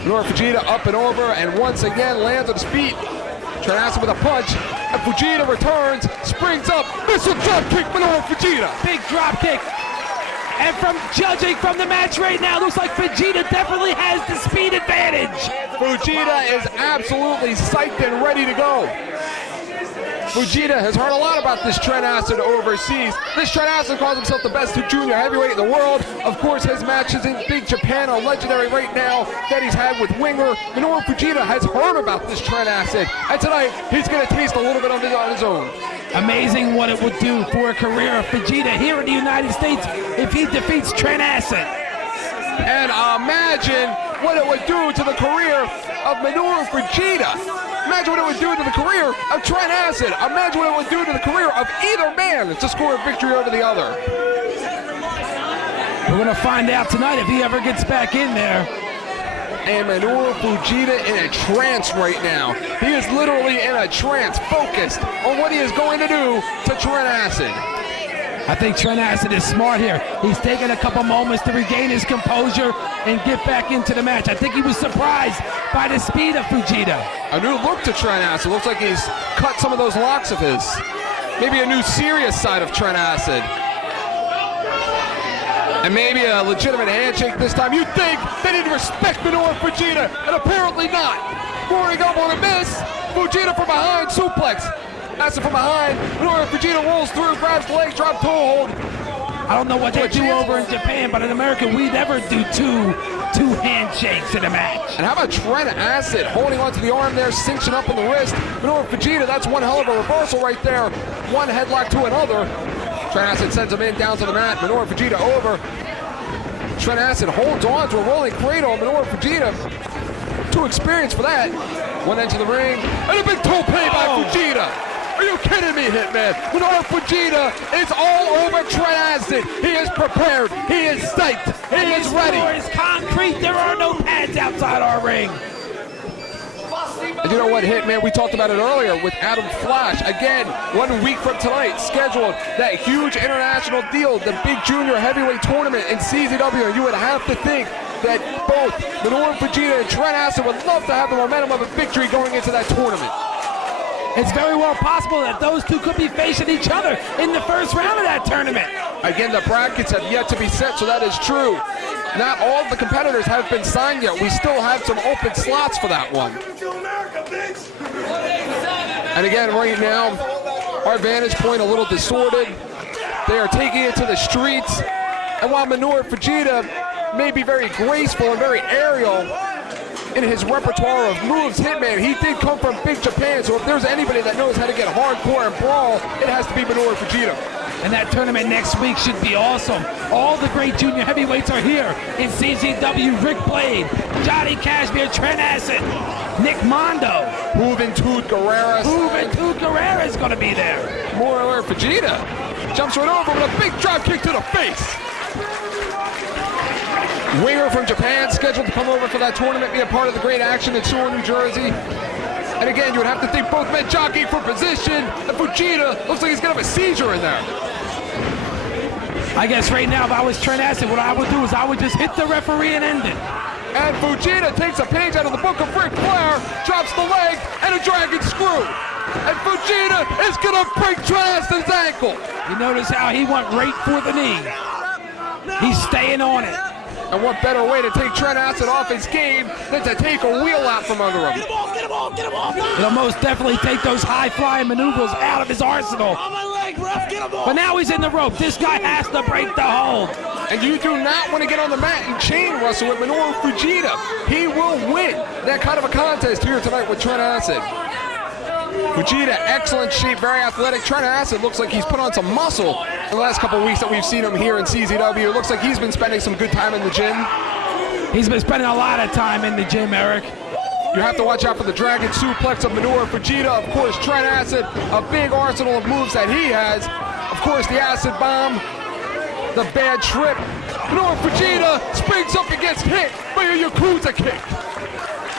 Menura Fujita up and over, and once again lands on his feet. Trent Acid with a punch, and Fujita returns, springs up, missile drop kick, Menura Fujita. Big drop kick. And from judging from the match right now, looks like Vegeta definitely has the speed advantage. Fujita is absolutely psyched and ready to go. Fujita has heard a lot about this Trent Acid overseas. This Trent Acid calls himself the best junior heavyweight in the world. Of course, his matches in Big Japan are legendary right now that he's had with Winger. Menura Fujita has heard about this Trent Acid, and tonight he's going to taste a little bit on his own. Amazing what it would do for a career of Vegeta here in the United States if he defeats Trent Acid. And imagine what it would do to the career of Menura Fujita. Imagine what it would do to the career of Trent Acid. Imagine what it would do to the career of either man to score a victory over the other. We're going to find out tonight if he ever gets back in there. and Menura Fujita in a trance right now. He is literally in a trance, focused on what he is going to do to Trent Acid. I think Trent Acid is smart here. He's taking a couple moments to regain his composure and get back into the match. I think he was surprised by the speed of Fujita. A new look to Trent Acid. Looks like he's cut some of those locks of his. Maybe a new serious side of Trent Acid. And maybe a legitimate handshake this time. You'd think they didn't respect Menura Fujita, and apparently not. Roaring up on a miss. Fujita from behind, suplex. Acid from behind. Menura Fujita rolls through, grabs the legs, drop toe hold. I don't know what they do over in Japan, but in America, we never do two handshakes in a match. And how about Trent Acid holding onto the arm there, cinching up on the wrist. Menura Fujita, that's one hell of a reversal right there. One headlock to another. Trent Acid sends him in down to the mat. Menura Fujita over. Trent Acid holds on to a rolling cradle. Menura Fujita, too experienced for that. One end to the ring, and a big tope by Fujita. Are you kidding me, Hitman? Menura Fujita is all over Trent Acid. He is prepared. He is psyched. He is ready. The floor is concrete. There are no pads outside our ring. And you know what, Hitman? We talked about it earlier with Adam Flash. Again, 1 week from tonight, scheduled that huge international deal, the big junior heavyweight tournament in CZW. You would have to think that both Menura Fujita and Trent Acid would love to have the momentum of a victory going into that tournament. It's very well possible that those two could be facing each other in the first round of that tournament. Again, the brackets have yet to be set, so that is true. Not all of the competitors have been signed yet. We still have some open slots for that one. And again, right now, our vantage point a little distorted. They are taking it to the streets. And while Menura Fujita may be very graceful and very aerial in his repertoire of moves, Hitman, he did come from Big Japan, so if there's anybody that knows how to get hardcore and brawl, it has to be Menura Fujita. And that tournament next week should be awesome. All the great junior heavyweights are here in CZW. Rick Blade, Johnny Kashmere, Trent Acid, Nick Mondo. Juventud Guerrera. Juventud Guerrera is going to be there. Menura Fujita jumps right over with a big drop kick to the face. Winger from Japan scheduled to come over for that tournament, be a part of the great action in Sewell, New Jersey. And again, you would have to think both men jockeying for position. And Fujita looks like he's going to have a seizure in there. I guess right now, if I was Trent Acid, what I would do is I would just hit the referee and end it. And Fujita takes a page out of the book of Ric Flair, drops the leg, and a dragon screw. And Fujita is going to break Trent Acid's ankle. You notice how he went right for the knee. He's staying on it. And what better way to take Trent Acid off his game than to take a wheel out from under him? Get him off! It'll most definitely take those high-flying maneuvers out of his arsenal. On my leg, ref, get him off! But now he's in the rope. This guy has to break the hold. And you do not want to get on the mat and chain wrestle with Menura Fujita. He will win that kind of a contest here tonight with Trent Acid. Fujita, excellent shape, very athletic. Trent Acid looks like he's put on some muscle in the last couple of weeks that we've seen him here in CZW. It looks like he's been spending some good time in the gym. He's been spending a lot of time in the gym, Eric. You have to watch out for the dragon suplex of Menura Fujita. Of course, Trent Acid, a big arsenal of moves that he has. Of course, the acid bomb, the bad trip. Menura Fujita springs up and gets hit by a Yakuza kick.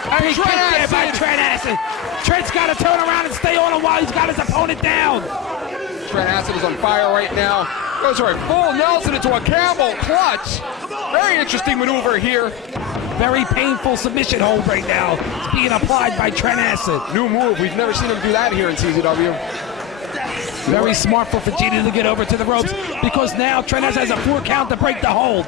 And Big kick there by Trent Acid. Trent's got to turn around and stay on him while he's got his opponent down. Trent Acid is on fire right now. Goes for a full Nelson into a camel clutch. Very interesting maneuver here. Very painful submission hold right now. It's being applied by Trent Acid. New move. We've never seen him do that here in CZW. Very smart for Fujita to get over to the ropes because now Trent Acid has a 4 count to break the hold.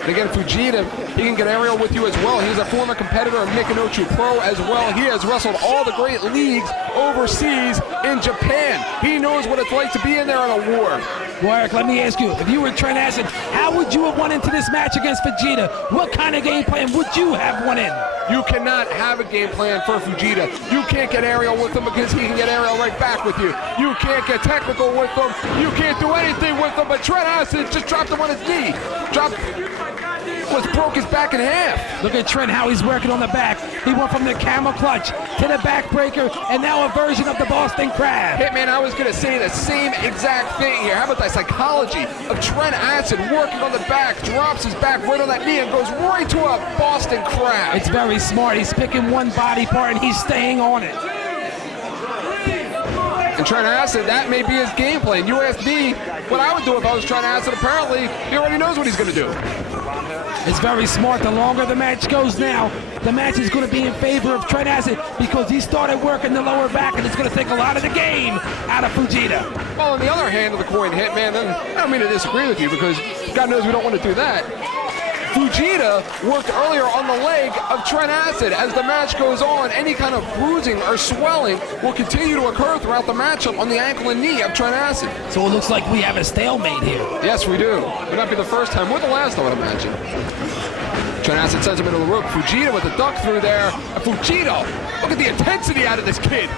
And again, Fujita, he can get aerial with you as well. He's a former competitor of Mikinochu Pro as well. He has wrestled all the great leagues overseas in Japan. He knows what it's like to be in there in a war. Well, Eric, let me ask you, if you were Trent Acid, how would you have won into this match against Fujita? What kind of game plan would you have won in? You cannot have a game plan for Fujita. You can't get aerial with him because he can get aerial right back with you. You can't get technical with him. You can't do anything with him, but Trent Acid just dropped him on his knee. almost broke his back in half. Look at Trent, how he's working on the back. He went from the camel clutch to the backbreaker, and now a version of the Boston Crab. Hitman, I was going to say the same exact thing here. How about the psychology of Trent Acid working on the back, drops his back right on that knee and goes right to a Boston Crab. It's very smart. He's picking one body part and he's staying on it. And Trent Acid, that may be his game plan. You asked me what I would do if I was Trent Acid. Apparently, he already knows what he's going to do. It's very smart. The longer the match goes now, the match is going to be in favor of Trent Acid because he started working the lower back, and it's going to take a lot of the game out of Fueta. Well, on the other hand of the coin, Hitman, then I don't mean to disagree with you because God knows we don't want to do that. Fueta worked earlier on the leg of Trent Acid. As the match goes on, any kind of bruising or swelling will continue to occur throughout the matchup on the ankle and knee of Trent Acid. So it looks like we have a stalemate here. Yes, we do. Would not be the first time or the last, I would imagine. Trent Acid sends him into the rope. Fueta with a duck through there. And Fueta, look at the intensity out of this kid.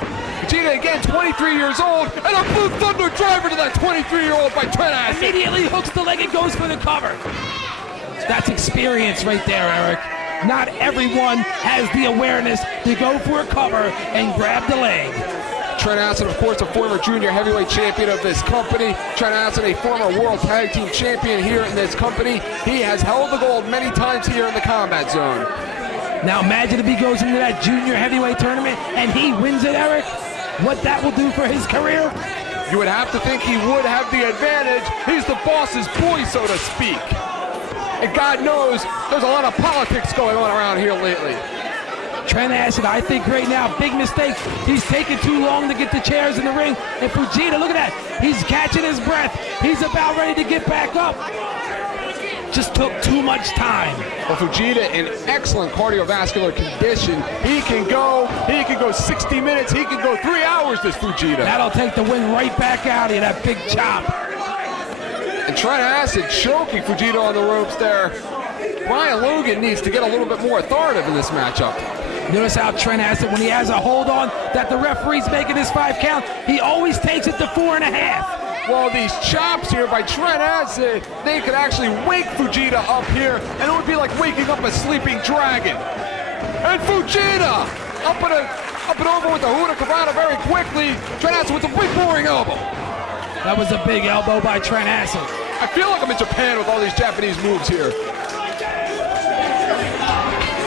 Fueta again, 23 years old, and a Blue Thunder driver to that 23-year-old by Trent Acid. Immediately hooks the leg and goes for the cover. That's experience right there, Eric. Not everyone has the awareness to go for a cover and grab the leg. Trent Acid, of course, a former junior heavyweight champion of this company. Trent Acid, a former world tag team champion here in this company. He has held the gold many times here in the combat zone. Now imagine if he goes into that junior heavyweight tournament and he wins it, Eric. What that will do for his career? You would have to think he would have the advantage. He's the boss's boy, so to speak. And God knows there's a lot of politics going on around here lately. Trent Acid, I think right now, big mistake. He's taking too long to get the chairs in the ring. And Fueta, look at that. He's catching his breath. He's about ready to get back up. Just took too much time. Well, Fueta in excellent cardiovascular condition. He can go 60 minutes. He can go 3 hours, this Fueta. That'll take the wind right back out of you, that big chop. And Trent Acid choking Fueta on the ropes there. Brian Logan needs to get a little bit more authoritative in this matchup. Notice how Trent Acid, when he has a hold on that the referee's making his 5 count, he always takes it to 4.5. Well, these chops here by Trent Acid, they could actually wake Fueta up here, and it would be like waking up a sleeping dragon. And Fueta up and over with the Huda Cabana very quickly. Trent Acid with a big boring elbow. That was a big elbow by Trent Acid. I feel like I'm in Japan with all these Japanese moves here.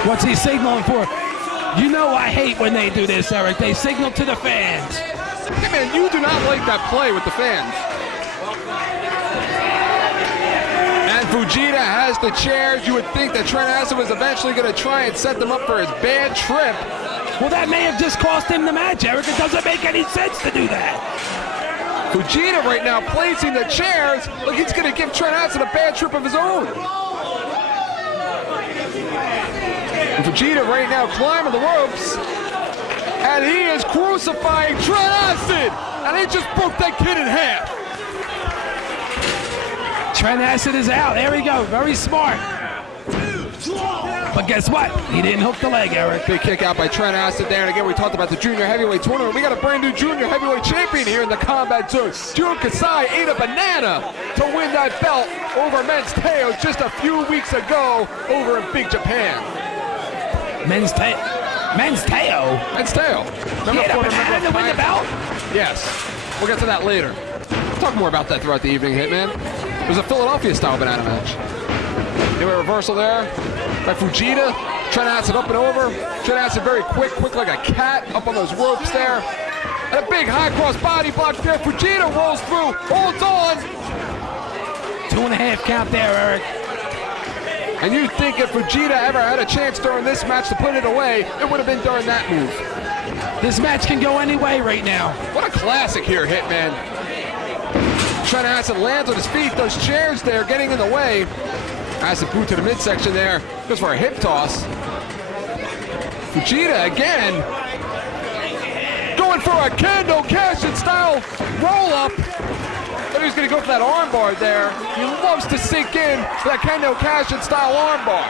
What's he signaling for? You know I hate when they do this, Eric. They signal to the fans. Hey man, you do not like that play with the fans. And Fueta has the chairs. You would think that Trent Acid was eventually going to try and set them up for his bad trip. Well, that may have just cost him the match, Eric. It doesn't make any sense to do that. Fueta right now placing the chairs like he's going to give Trent Acid a bad trip of his own. And Fueta right now climbing the ropes. And he is crucifying Trent Acid. And he just broke that kid in half. Trent Acid is out. There we go. Very smart. But guess what? He didn't hook the leg, Eric. Big kick out by Trent Acid there. And again, we talked about the junior heavyweight tournament. We got a brand new junior heavyweight champion here in the combat zone. Jun Kasai ate a banana to win that belt over Men's Teo just a few weeks ago over in Big Japan. Men's Teo? Men's Teo. He ate a banana to win the belt? Yes. We'll get to that later. We'll talk more about that throughout the evening, Hitman. It was a Philadelphia-style banana match. Anyway, reversal there by Fueta. Trent Acid up and over. Trent Acid very quick like a cat up on those ropes there. And a big high cross body block there. Fueta rolls through, holds on. 2.5 count there, Eric. And you think if Fueta ever had a chance during this match to put it away, it would have been during that move. This match can go any way right now. What a classic here, Hitman. Trent Acid lands on his feet. Those chairs there getting in the way. Acid boot to the midsection there. Goes for a hip toss. Fueta again. Going for a Kendo Cashin style roll up. But he's going to go for that armbar there. He loves to sink in to that Kendo Cashin style armbar.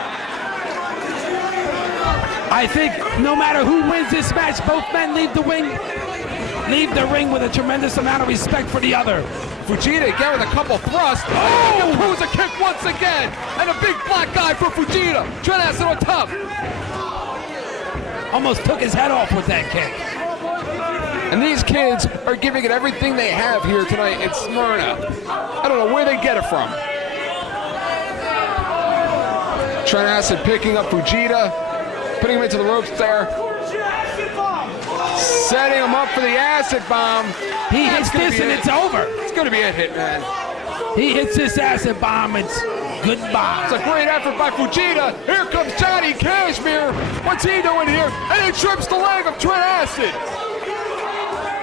I think no matter who wins this match, both men leave the ring with a tremendous amount of respect for the other. Fujita again with a couple thrusts. Oh! Yakuza kick once again. And a big black guy for Fujita. Trent Acid on top. Almost took his head off with that kick. And these kids are giving it everything they have here tonight in Smyrna. I don't know where they get it from. Trent Acid picking up Fujita, putting him into the ropes there. Setting him up for the acid bomb. He hits this and it's over. It's going to be it, Hitman. He hits this acid bomb, it's goodbye. It's a great effort by Fujita. Here comes Johnny Kashmere. What's he doing here? And he trips the leg of Trent Acid.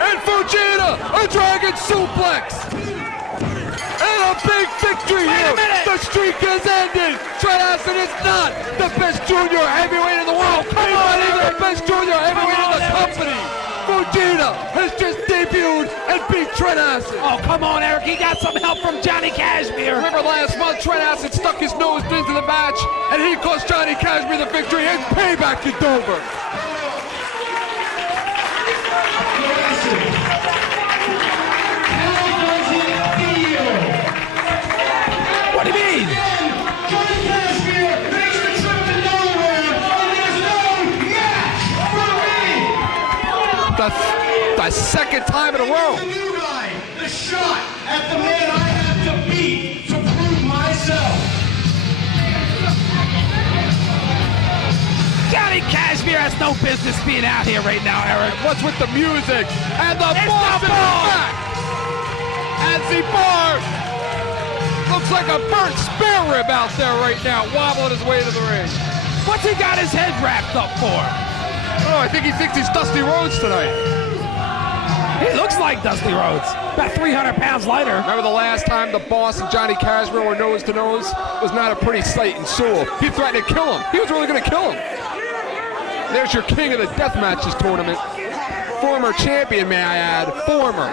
And Fujita, a dragon suplex. And a big victory here. The streak has ended. Trent Acid is not the best junior heavyweight in the world. He's not even the best junior heavyweight in the company. Fujita has just debuted and beat Trent Acid. Oh, come on, Eric. He got some help from Johnny Kashmere. Remember last month, Trent Acid stuck his nose into the match, and he cost Johnny Kashmere the victory, and payback is over. What do you mean? Johnny Kashmere makes the trip to nowhere, and there's no match for me. The second time in a row. The new guy, the shot at the man I have to beat to prove myself. Johnny Kashmere has no business being out here right now, Eric. What's with the music? And the It's boss the is ball. back. As he barred. Looks like a burnt spare rib out there right now, wobbling his way to the ring. What's he got his head wrapped up for? Oh, I think he thinks he's Dusty Rhodes tonight. He looks like Dusty Rhodes, about 300 pounds lighter. Remember the last time the boss and Johnny Kashmere were nose to nose? It was not a pretty sight in Sewell. He threatened to kill him. He was really going to kill him. There's your king of the death matches tournament. Former champion, may I add. Former.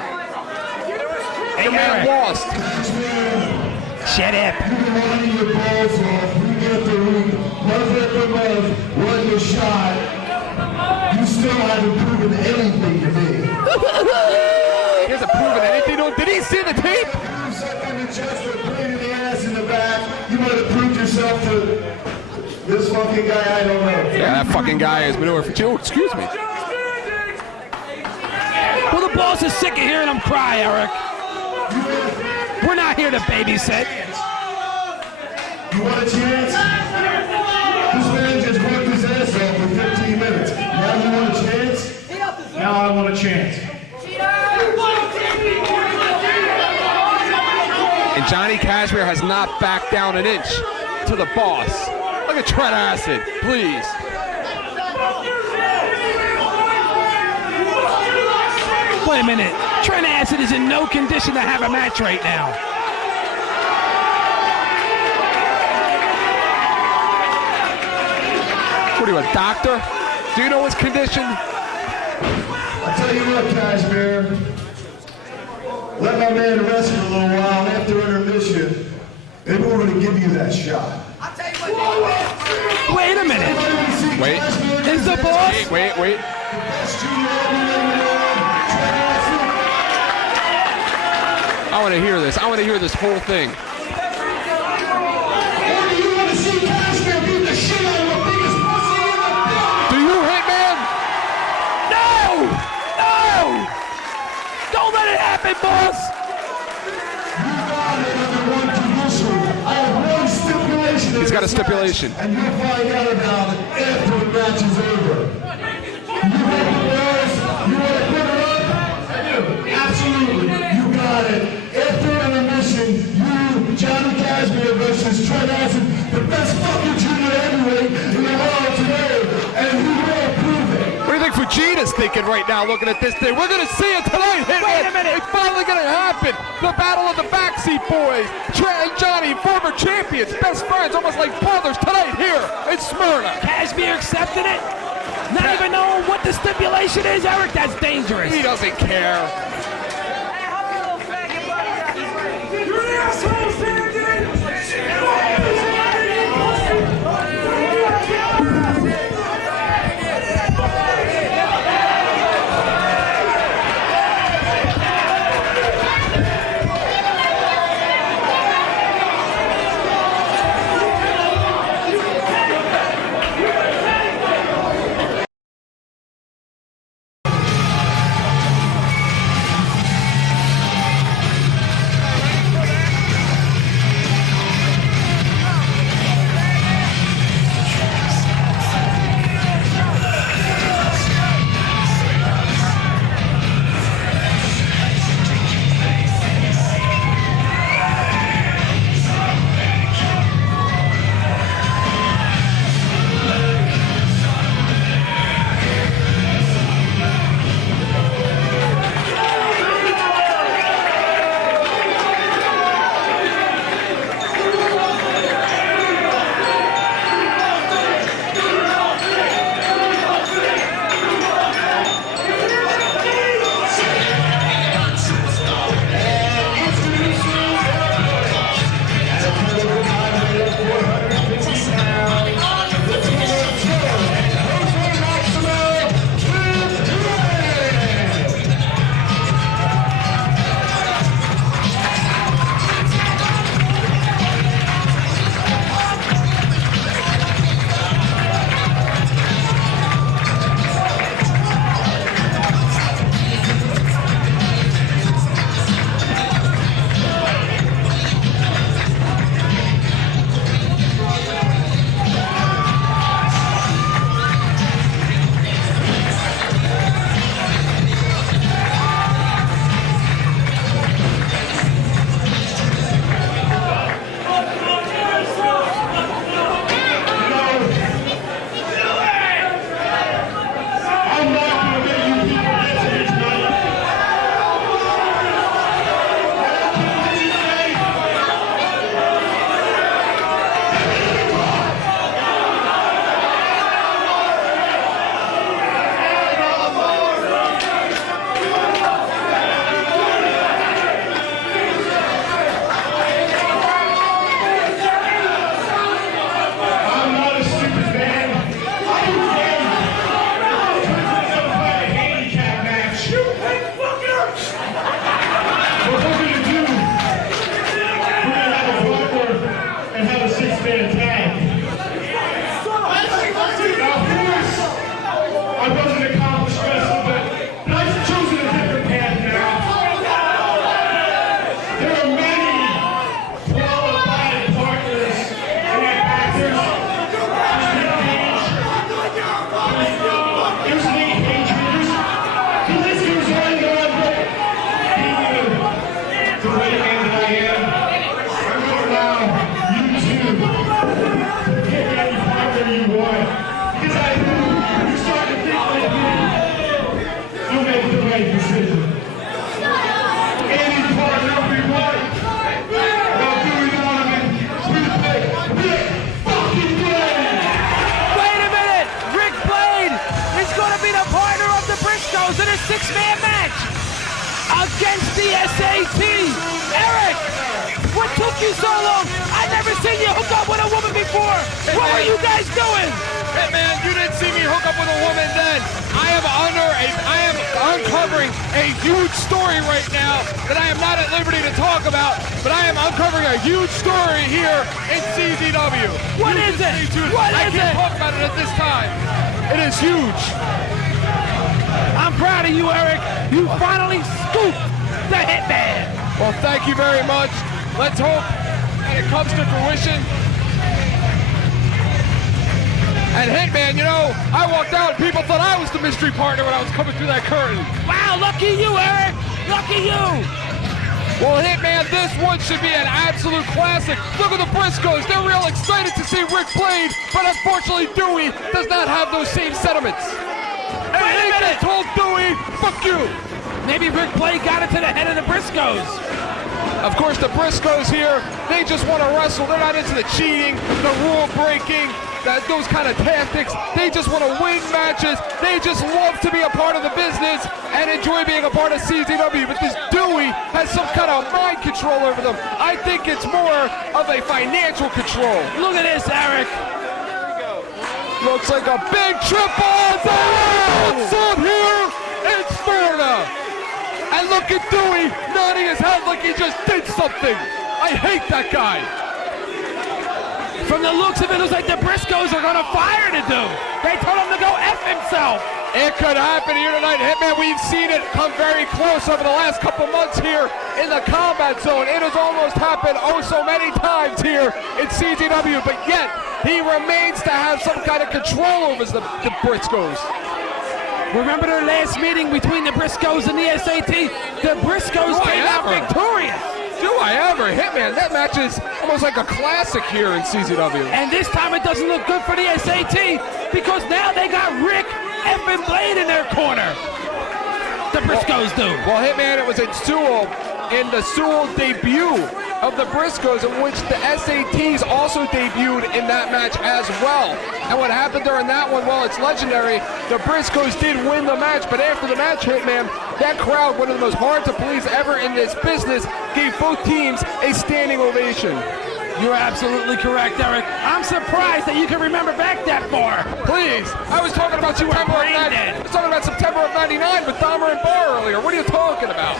Your man lost. Shut up. You can run your balls off. You get the ring. Month after month, run your shot. You still haven't proven anything to me. He hasn't proven anything to him. Did he see the tape? You sucking the chest with a pain in the ass in the back. You might have proved yourself to this fucking guy I don't know. Yeah, that fucking guy is Menura for two. Excuse me. Well, the boss is sick of hearing him cry, Eric. We're not here to babysit. You want a chance? This man just worked his ass off for 15 minutes. Now you want a chance? Now I want a chance. And Johnny Kashmere has not backed down an inch to the boss. Look at Trent Acid, please. Wait a minute. Trent Acid is in no condition to have a match right now. What are you, a doctor? Do you know his condition? I tell you what, Kashmere. Let my man rest for a little while after intermission. Maybe we're going to give you that shot. Wait a minute. Wait. Is the boss? Wait. I want to hear this. I want to hear this whole thing. Or do you want to see Kashmere beat the shit out of the biggest pussy in the building? Do you, Hitman? No! No! Don't let it happen, boss! You got it under one condition. I have one stipulation. He's got a stipulation. And you'll find out about it after the match is over. You want the girls? You want to put her up? I do. Absolutely. You got it. After intermission, you, Johnny Kashmere versus Trent Acid, the best fucking junior heavyweight in the world today, and you will prove it. What do you think Fujita's thinking right now looking at this thing? We're going to see it tonight, Hitman. Wait a minute. It's finally going to happen. The battle of the backseat boys. Trent and Johnny, former champions, best friends, almost like brothers tonight here in Smyrna. Kashmere accepting it? Not even knowing what the stipulation is, Eric? That's dangerous. He doesn't care. six-man match against the SAT. Eric, what took you so long? I've never seen you hook up with a woman before. What were you guys doing? Hey man, you didn't see me hook up with a woman then. I am uncovering a huge story right now that I am not at liberty to talk about, but I am uncovering a huge story here in CZW. What is it? I can't talk about it at this time. It is huge. I'm proud of you, Eric. You finally scooped the Hitman. Well, thank you very much. Let's hope that it comes to fruition. And Hitman, you know, I walked out and people thought I was the mystery partner when I was coming through that curtain. Wow, lucky you, Eric. Lucky you. Well, Hitman, this one should be an absolute classic. Look at the Briscoes. They're real excited to see Rick Blade, but unfortunately, Dewey does not have those same sentiments. And Hitman told Dewey, fuck you. Maybe Rick Blade got it to the head of the Briscoes. Of course, the Briscoes here, they just want to wrestle. They're not into the cheating, the rule breaking, those kind of tactics. They just want to win matches. They just love to be a part of the business and enjoy being a part of CZW. But this Dewey has some kind of mind control over them. I think it's more of a financial control. Look at this, Eric. Looks like a big triple assault here in Smyrna. And look at Dewey nodding his head like he just did something. I hate that guy. From the looks of it, it looks like the Briscoes are going to fire the dude. They told him to go F himself. It could happen here tonight. Hitman, we've seen it come very close over the last couple months here in the combat zone. It has almost happened oh so many times here in CZW, but yet he remains to have some kind of control over the Briscoes. Remember their last meeting between the Briscoes and the SAT? The Briscoes came out victorious. Do I ever? Hitman, that match is almost like a classic here in CZW. And this time it doesn't look good for the SAT because now they got Rick effing Blade in their corner. The Briscoes do. Well, Hitman, it was in Sewell, in the Sewell debut of the Briscoes, in which the SATs also debuted in that match as well. And what happened during that one, well, it's legendary. The Briscoes did win the match, but after the match, Hitman, that crowd, one of the most hard to please ever in this business, gave both teams a standing ovation. You're absolutely correct, Eric. I'm surprised that you can remember back that far. Please, I was talking about September of 99. I was talking about September of 99 with Dahmer and Barr earlier. What are you talking about?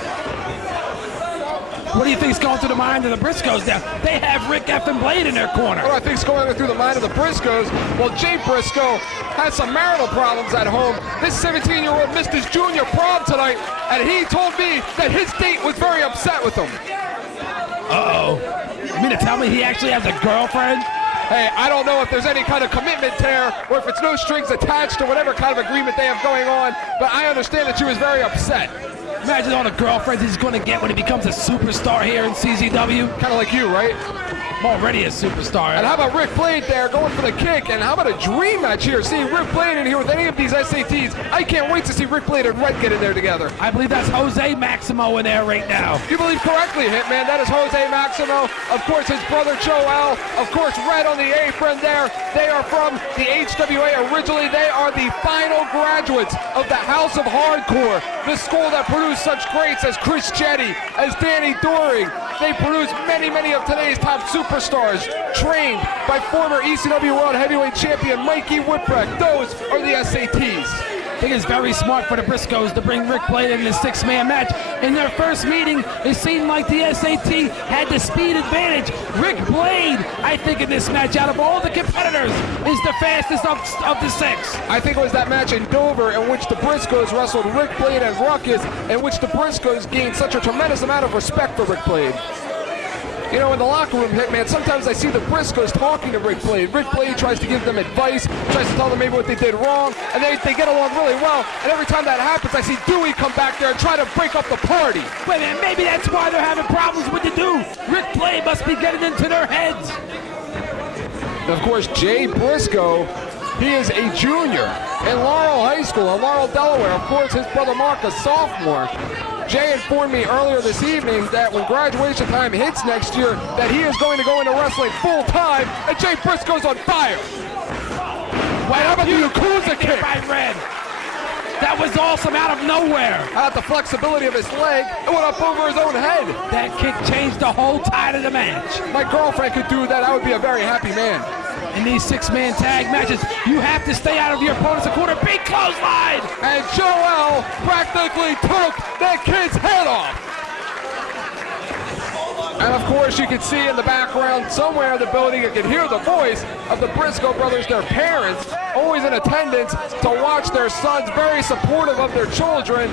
What do you think's going through the mind of the Briscoes now? They have Rick effing Blade in their corner. What do I think's going through the mind of the Briscoes? Well, Jay Briscoe has some marital problems at home. This 17-year-old missed his junior prom tonight, and he told me that his date was very upset with him. Uh-oh. You mean to tell me he actually has a girlfriend? Hey, I don't know if there's any kind of commitment there, or if it's no strings attached, or whatever kind of agreement they have going on, but I understand that she was very upset. Imagine all the girlfriends he's going to get when he becomes a superstar here in CZW. Kind of like you, right? I'm already a superstar. And how about Rick Blade there going for the kick? And how about a dream match here? See Rick Blade in here with any of these SATs. I can't wait to see Rick Blade and Red get in there together. I believe that's Jose Maximo in there right now. You believe correctly, Hitman. That is Jose Maximo. Of course, his brother Joel. Of course, Red on the apron there. They are from the HWA. Originally, they are the final graduates of the House of Hardcore, the school that produced such greats as Chris Jetty, as Danny Doring. They produce many, many of today's top superstars, trained by former ECW World Heavyweight Champion Mikey Whipwreck. Those are the SATs. I think it's very smart for the Briscoes to bring Rick Blade in this six-man match. In their first meeting, it seemed like the SAT had the speed advantage. Rick Blade, I think in this match, out of all the competitors, is the fastest of the six. I think it was that match in Dover in which the Briscoes wrestled Rick Blade and Ruckus, in which the Briscoes gained such a tremendous amount of respect for Rick Blade. You know, in the locker room, Hitman, sometimes I see the Briscoes talking to Rick Blade. Rick Blade tries to give them advice, tries to tell them maybe what they did wrong, and they get along really well. And every time that happens, I see Dewey come back there and try to break up the party. Wait a minute, maybe that's why they're having problems with the dude. Rick Blade must be getting into their heads. And of course, Jay Briscoe, he is a junior in Laurel High School in Laurel, Delaware. Of course, his brother Mark, a sophomore. Jay informed me earlier this evening that when graduation time hits next year, that he is going to go into wrestling full time, and Jay Briscoe's on fire. Wait, how about the Yakuza kick? By Red. That was awesome out of nowhere. Out the flexibility of his leg, it went up over his own head. That kick changed the whole tide of the match. My girlfriend could do that. I would be a very happy man. In these six-man tag matches, you have to stay out of your opponent's corner. Big clothesline! And Joel practically took that kid's head off. And of course, you can see in the background somewhere in the building, you can hear the voice of the Briscoe brothers, their parents, always in attendance to watch their sons, very supportive of their children.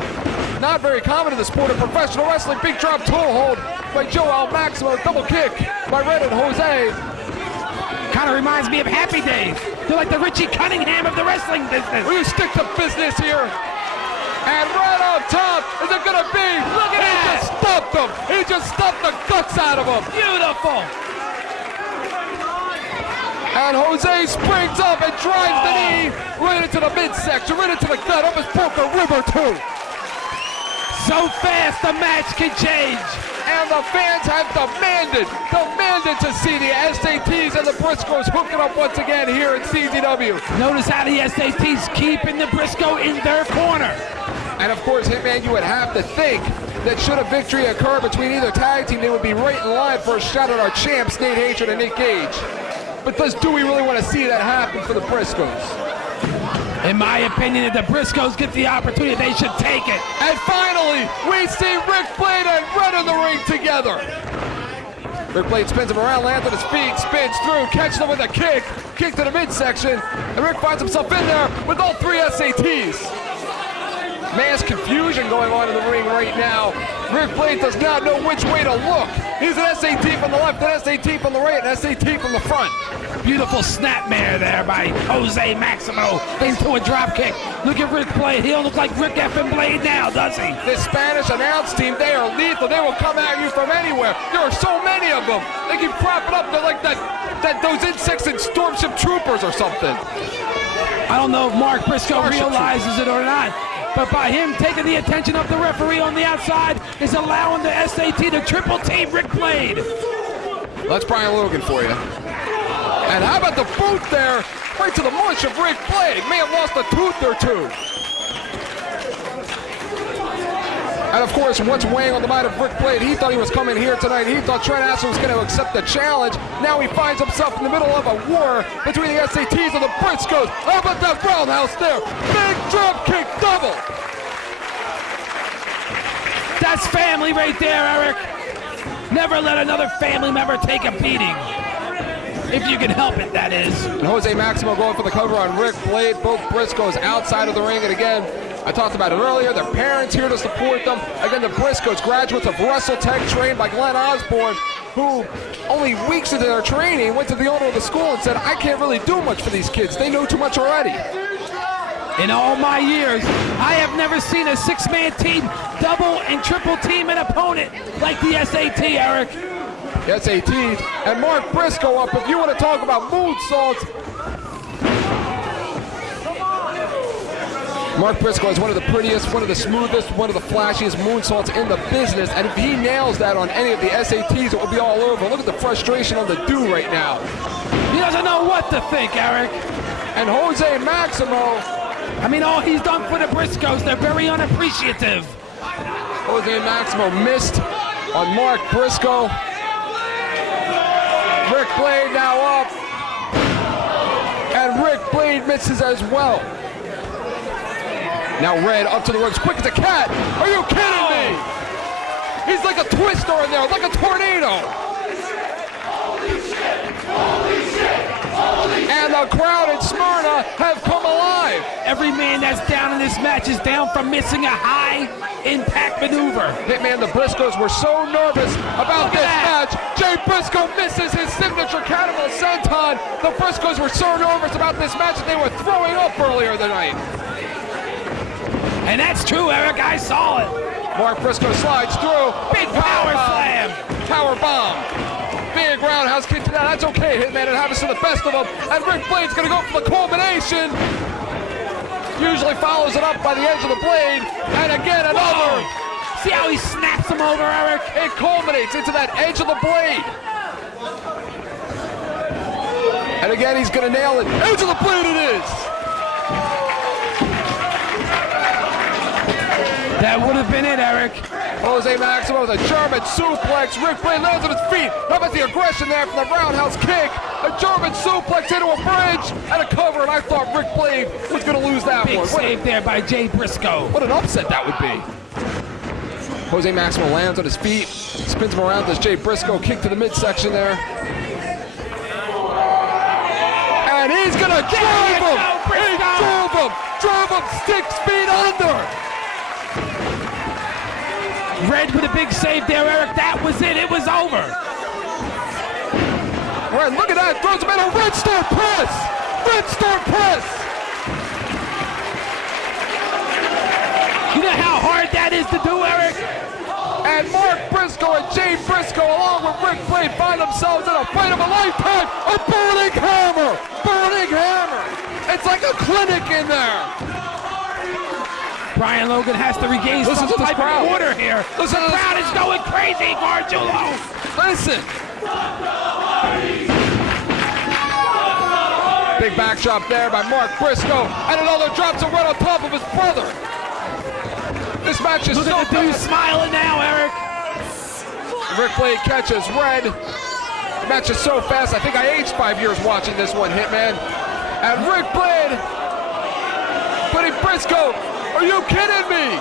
Not very common in the sport of professional wrestling. Big drop toe hold by Joel Maximo, double kick by Red and Jose. Kind of reminds me of Happy Days. They're like the Richie Cunningham of the wrestling business. We stick to business here. And right on top, is it going to be? Look at that! He just stumped him. He just stumped the guts out of him. Beautiful. And Jose springs up and drives the knee right into the midsection, right into the gut, up his Boca River too. So fast, the match can change. And the fans have demanded to see the SATs and the Briscoes hooking up once again here at CZW. Notice how the SATs keeping the Briscoe in their corner. And of course, Hitman, you would have to think that should a victory occur between either tag team, they would be right in line for a shot at our champs, Nate Hatred and Nick Gage. But do we really want to see that happen for the Briscoes? In my opinion, if the Briscoes get the opportunity, they should take it. And finally, we see Rick Blade and Red in the ring together. Rick Blade spins him around, lands on his feet, spins through, catches him with a kick to the midsection, and Rick finds himself in there with all three SATs. Mass confusion going on in the ring right now. Rick Blade does not know which way to look. He's an SAT from the left, an SAT from the right, an SAT from the front. Beautiful snapmare there by Jose Maximo into a drop kick. Look at Rick Blade. He don't look like Rick effing Blade now, does he? The Spanish announce team, they are lethal. They will come at you from anywhere. There are so many of them. They keep propping up. They're like those insects in Stormship Troopers or something. I don't know if Mark Briscoe realizes it or not, but by him taking the attention of the referee on the outside is allowing the SAT to triple team Rick Blade. That's Brian Logan for you. And how about the boot there? Right to the mush of Rick Blade. May have lost a tooth or two. And of course, what's weighing on the mind of Rick Blade? He thought he was coming here tonight. He thought Trent was going to accept the challenge. Now he finds himself in the middle of a war between the SATs and the Briscoes. How about that roundhouse there? Big drop kick double. That's family right there, Eric. Never let another family member take a beating. If you can help it, that is. And Jose Maximo going for the cover on Rick Blade. Both Briscoes outside of the ring. And again, I talked about it earlier, their parents here to support them. Again, the Briscoes, graduates of WrestleTech, trained by Glenn Osborne, who only weeks into their training went to the owner of the school and said, I can't really do much for these kids. They know too much already. In all my years, I have never seen a six-man team double and triple team an opponent like the SAT, Eric. The SATs and Mark Briscoe up. If you want to talk about moonsaults, Mark Briscoe is one of the prettiest, one of the smoothest, one of the flashiest moonsaults in the business. And if he nails that on any of the SATs, it will be all over. Look at the frustration on the dude right now. He doesn't know what to think, Eric. And Jose Maximo, I mean, all he's done for the Briscoes, they're very unappreciative. Jose Maximo missed on Mark Briscoe. Rick Blade now up. And Rick Blade misses as well. Now Red up to the ropes, quick as a cat. Are you kidding me? He's like a twister in there, like a tornado. Holy shit! Holy shit! Holy shit! And the crowd in Smyrna have come alive. Every man that's down in this match is down from missing a high-impact maneuver. Hitman, the Briscoes were so nervous about this match. Jay Briscoe misses his signature cannibal senton. The Briscoes were so nervous about this match that they were throwing up earlier tonight. And that's true, Eric. I saw it. Mark Briscoe slides through. Big power slam. Power bomb. Big roundhouse kick to that. That's okay, Hitman. It happens to the best of them. And Rick Blade's going to go for the culmination. Usually follows it up by the edge of the blade. And again, another. Whoa. See how he snaps him over, Eric? It culminates into that edge of the blade. And again, he's going to nail it. Edge of the blade it is. That would have been it, Eric. Jose Maximo with a German suplex. Rick Blade lands on his feet. How about the aggression there from the roundhouse kick? A German suplex into a bridge and a cover, and I thought Rick Blade was going to lose that Big one. save there by Jay Briscoe. What an upset that would be. Jose Maximo lands on his feet, spins him around, does Jay Briscoe kick to the midsection there. And he's going to drive him! He drove him 6 feet under! Red with a big save there, Eric. That was it. It was over. Red, look at that. Throws him in a Red Star press. Red Star press. You know how hard that is to do, Eric? And Mark Briscoe and Jay Briscoe, along with Rick Blade, find themselves in a fight of a lifetime. A burning hammer. Burning hammer. It's like a clinic in there. Brian Logan has to regain some type of order here. Listen to the crowd is going crazy for Julo. Listen. Big back drop there by Mark Briscoe. And another drops him right on top of his brother. This match is Look so at the dude smiling now, Eric. Rick Blade catches Red. The match is so fast. I think I aged 5 years watching this one, Hitman. And Rick Blade putting Briscoe. Are you kidding me?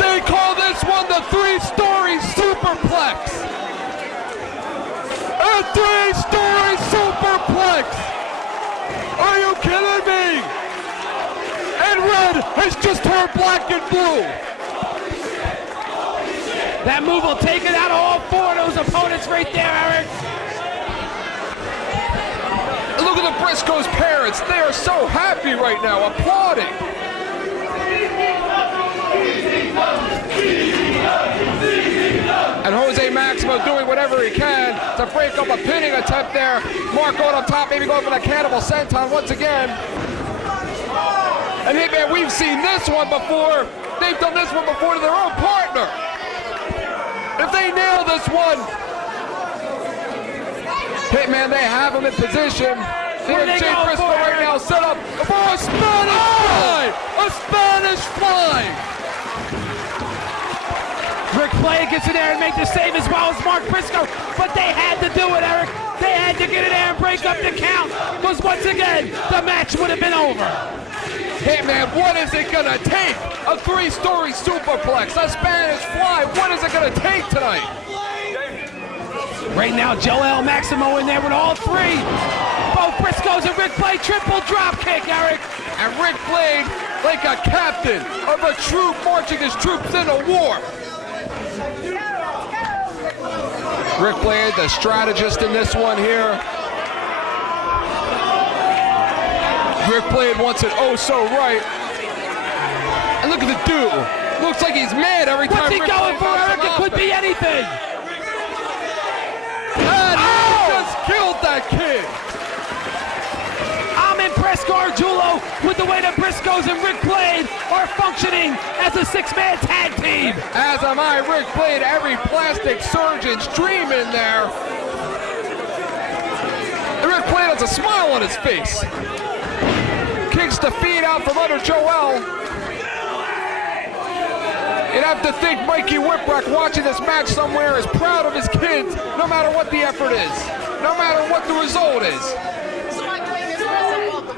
They call this one the 3-story superplex. A 3-story superplex. Are you kidding me? And Red has just turned black and blue. That move will take it out of all 4 of those opponents right there, Eric. Look at the Briscoes' parents. They are so happy right now, applauding. And Jose Maximo doing whatever he can to break up a pinning attempt there. Mark going up top, maybe going for the cannibal senton once again. And Hitman, we've seen this one before. They've done this one before to their own partner. If they nail this one, Hitman, they have him in position. Jay Briscoe right now set up for a Spanish fly! A Spanish fly! Rick Blade gets in there and make the save as well as Mark Briscoe, but they had to do it, Eric. They had to get in there and break up the count, because once again, the match would have been over. Hitman, what is it gonna take? A 3-story superplex, a Spanish fly, what is it gonna take tonight? Right now, Joel Maximo in there with all 3. Both Briscoes and Rick Blade, triple drop kick, Eric. And Rick Blade, like a captain of a troop marching his troops into war. Rick Blade, the strategist in this one here. Rick Blade wants it oh so right. And look at the dude. Looks like he's mad every time. What's he going for, Eric? It could be anything. And he just killed that kid. I'm impressed, Gargiulo, with the way the Briscoes and Rick Blade are functioning as a 6-man tag team. As am I, Rick Blade, every plastic surgeon's dream in there. And Rick Blade has a smile on his face. Kicks the feet out from under Joel. You'd have to think Mikey Whipwreck watching this match somewhere is proud of his kids, no matter what the effort is, no matter what the result is.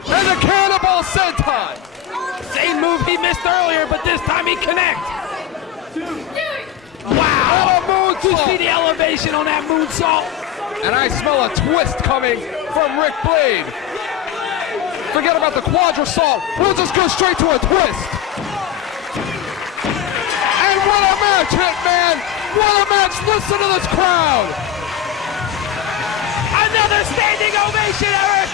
And the cannibal senton. Same move he missed earlier, but this time he connect. Wow. And a You moonsault. see the elevation on that moonsault? And I smell a twist coming from Rick Blade. Forget about the quadrisaut. We'll just go straight to a twist. And what a match, Hitman! What a match! Listen to this crowd. Another standing ovation, Eric.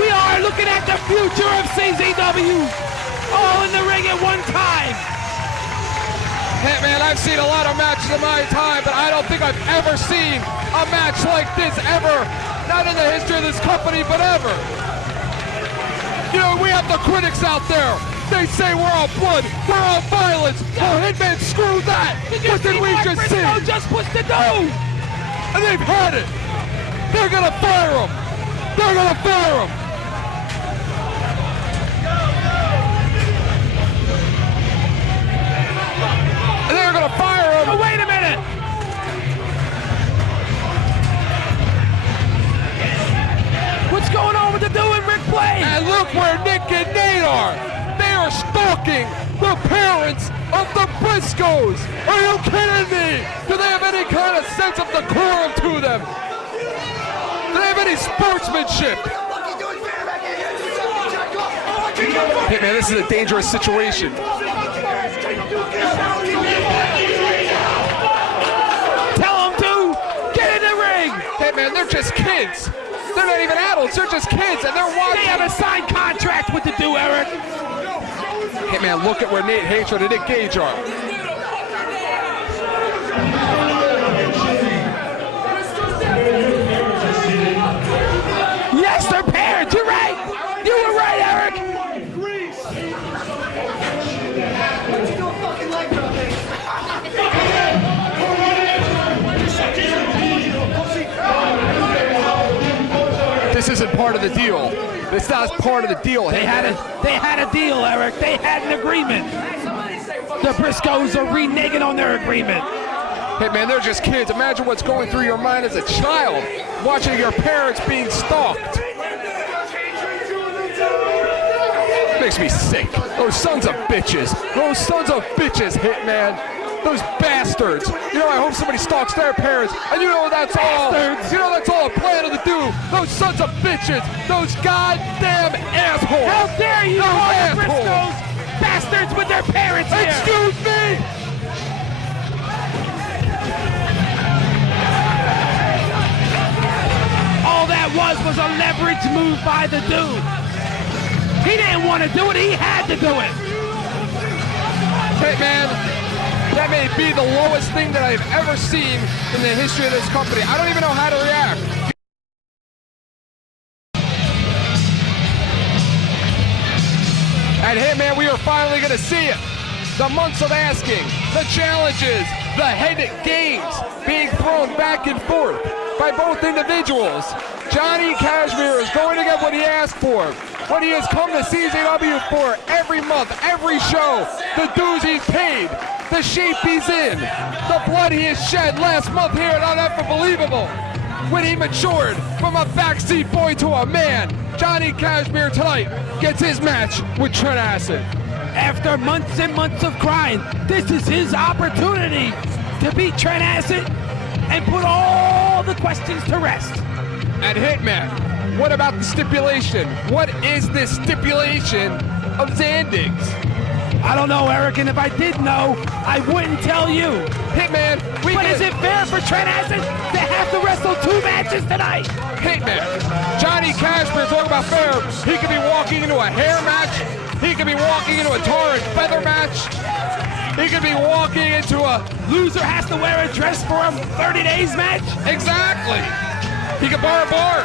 We are looking at the future of CZW. All in the ring at one time. Hitman, I've seen a lot of matches in my time, but I don't think I've ever seen a match like this ever. Not in the history of this company, but ever. You know, we have the critics out there. They say we're all blood, we're all violence. Well, Hitman, screw that. What did we just see? Just push the dude. And they've had it. They're gonna fire him. They're gonna fire him. with the doing, Rick play. And look where Nick and Nate are. They are stalking the parents of the Briscoes. Are you kidding me? Do they have any kind of sense of decorum to them? Do they have any sportsmanship? Hey man, this is a dangerous situation. Tell them to get in the ring. Hey man, they're just kids. They're not even adults, they're just kids, and they're watching. They have a signed contract with the do, Eric. Hey man, look at where Nate Hatred and Nick Gage are. Yes, they're paired. You're right. You were right, Eric. This isn't part of the deal. This not part of the deal. They had a deal, Eric. They had an agreement. The Briscoes are reneging on their agreement. Hey man, they're just kids. Imagine what's going through your mind as a child, watching your parents being stalked. Makes me sick. Those sons of bitches. Those sons of bitches, Hitman. Those bastards. You know, I hope somebody stalks their parents. And you know that's all. You know that's all a plan of the do. Those sons of bitches. Those goddamn assholes. How dare you Those call the assholes. Briscoes bastards with their parents here? Excuse me. All that was a leverage move by the dude. He didn't want to do it. He had to do it. Hey man, that may be the lowest thing that I've ever seen in the history of this company. I don't even know how to react. And hey man, we are finally gonna see it. The months of asking, the challenges, the head games being thrown back and forth by both individuals. Johnny Kashmere is going to get what he asked for, what he has come to CZW for every month, every show, the dues he's paid, the shape he's in, the blood he has shed last month here at Unbelievable. When he matured from a backseat boy to a man, Johnny Kashmere tonight gets his match with Trent Acid. After months and months of crying, this is his opportunity to beat Trent Acid and put all the questions to rest. And Hitman, what about the stipulation? What is this stipulation of Zandings? I don't know, Eric, and if I did know, I wouldn't tell you. Hitman, But is it fair for Trent Acid to have to wrestle 2 matches tonight? Hitman, Johnny Kashmere, talking about fair. He could be walking into a hair match. He could be walking into a tar and feather match. He could be walking into a Loser has to wear a dress for a 30 days match? exactly. He could borrow bars.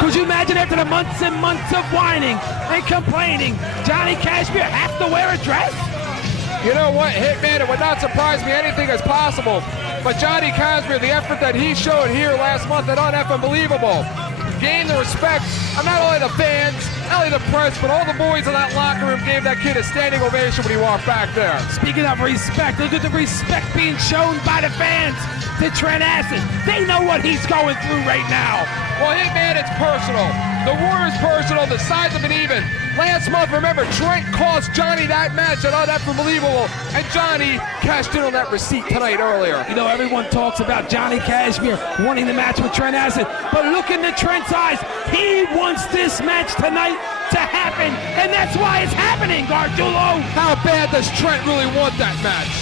Could you imagine after the months and months of whining and complaining, Johnny Kashmere has to wear a dress? You know what, Hitman, it would not surprise me. Anything is possible. But Johnny Kashmere, the effort that he showed here last month at Unbelievable, gained the respect of not only the fans, not only the press, but all the boys in that locker room gave that kid a standing ovation when he walked back there. Speaking of respect, look at the respect being shown by the fans to Trent Acid. They know what he's going through right now. Well, Hitman, it's personal. The war is personal. The sides have been even. Last month, remember, Trent cost Johnny that match at Unbelievable, and Johnny cashed in on that receipt tonight earlier. You know, everyone talks about Johnny Kashmere wanting the match with Trent Acid, but look into Trent's eyes. He wants this match tonight to happen, and that's why it's happening, Gargiulo. How bad does Trent really want that match?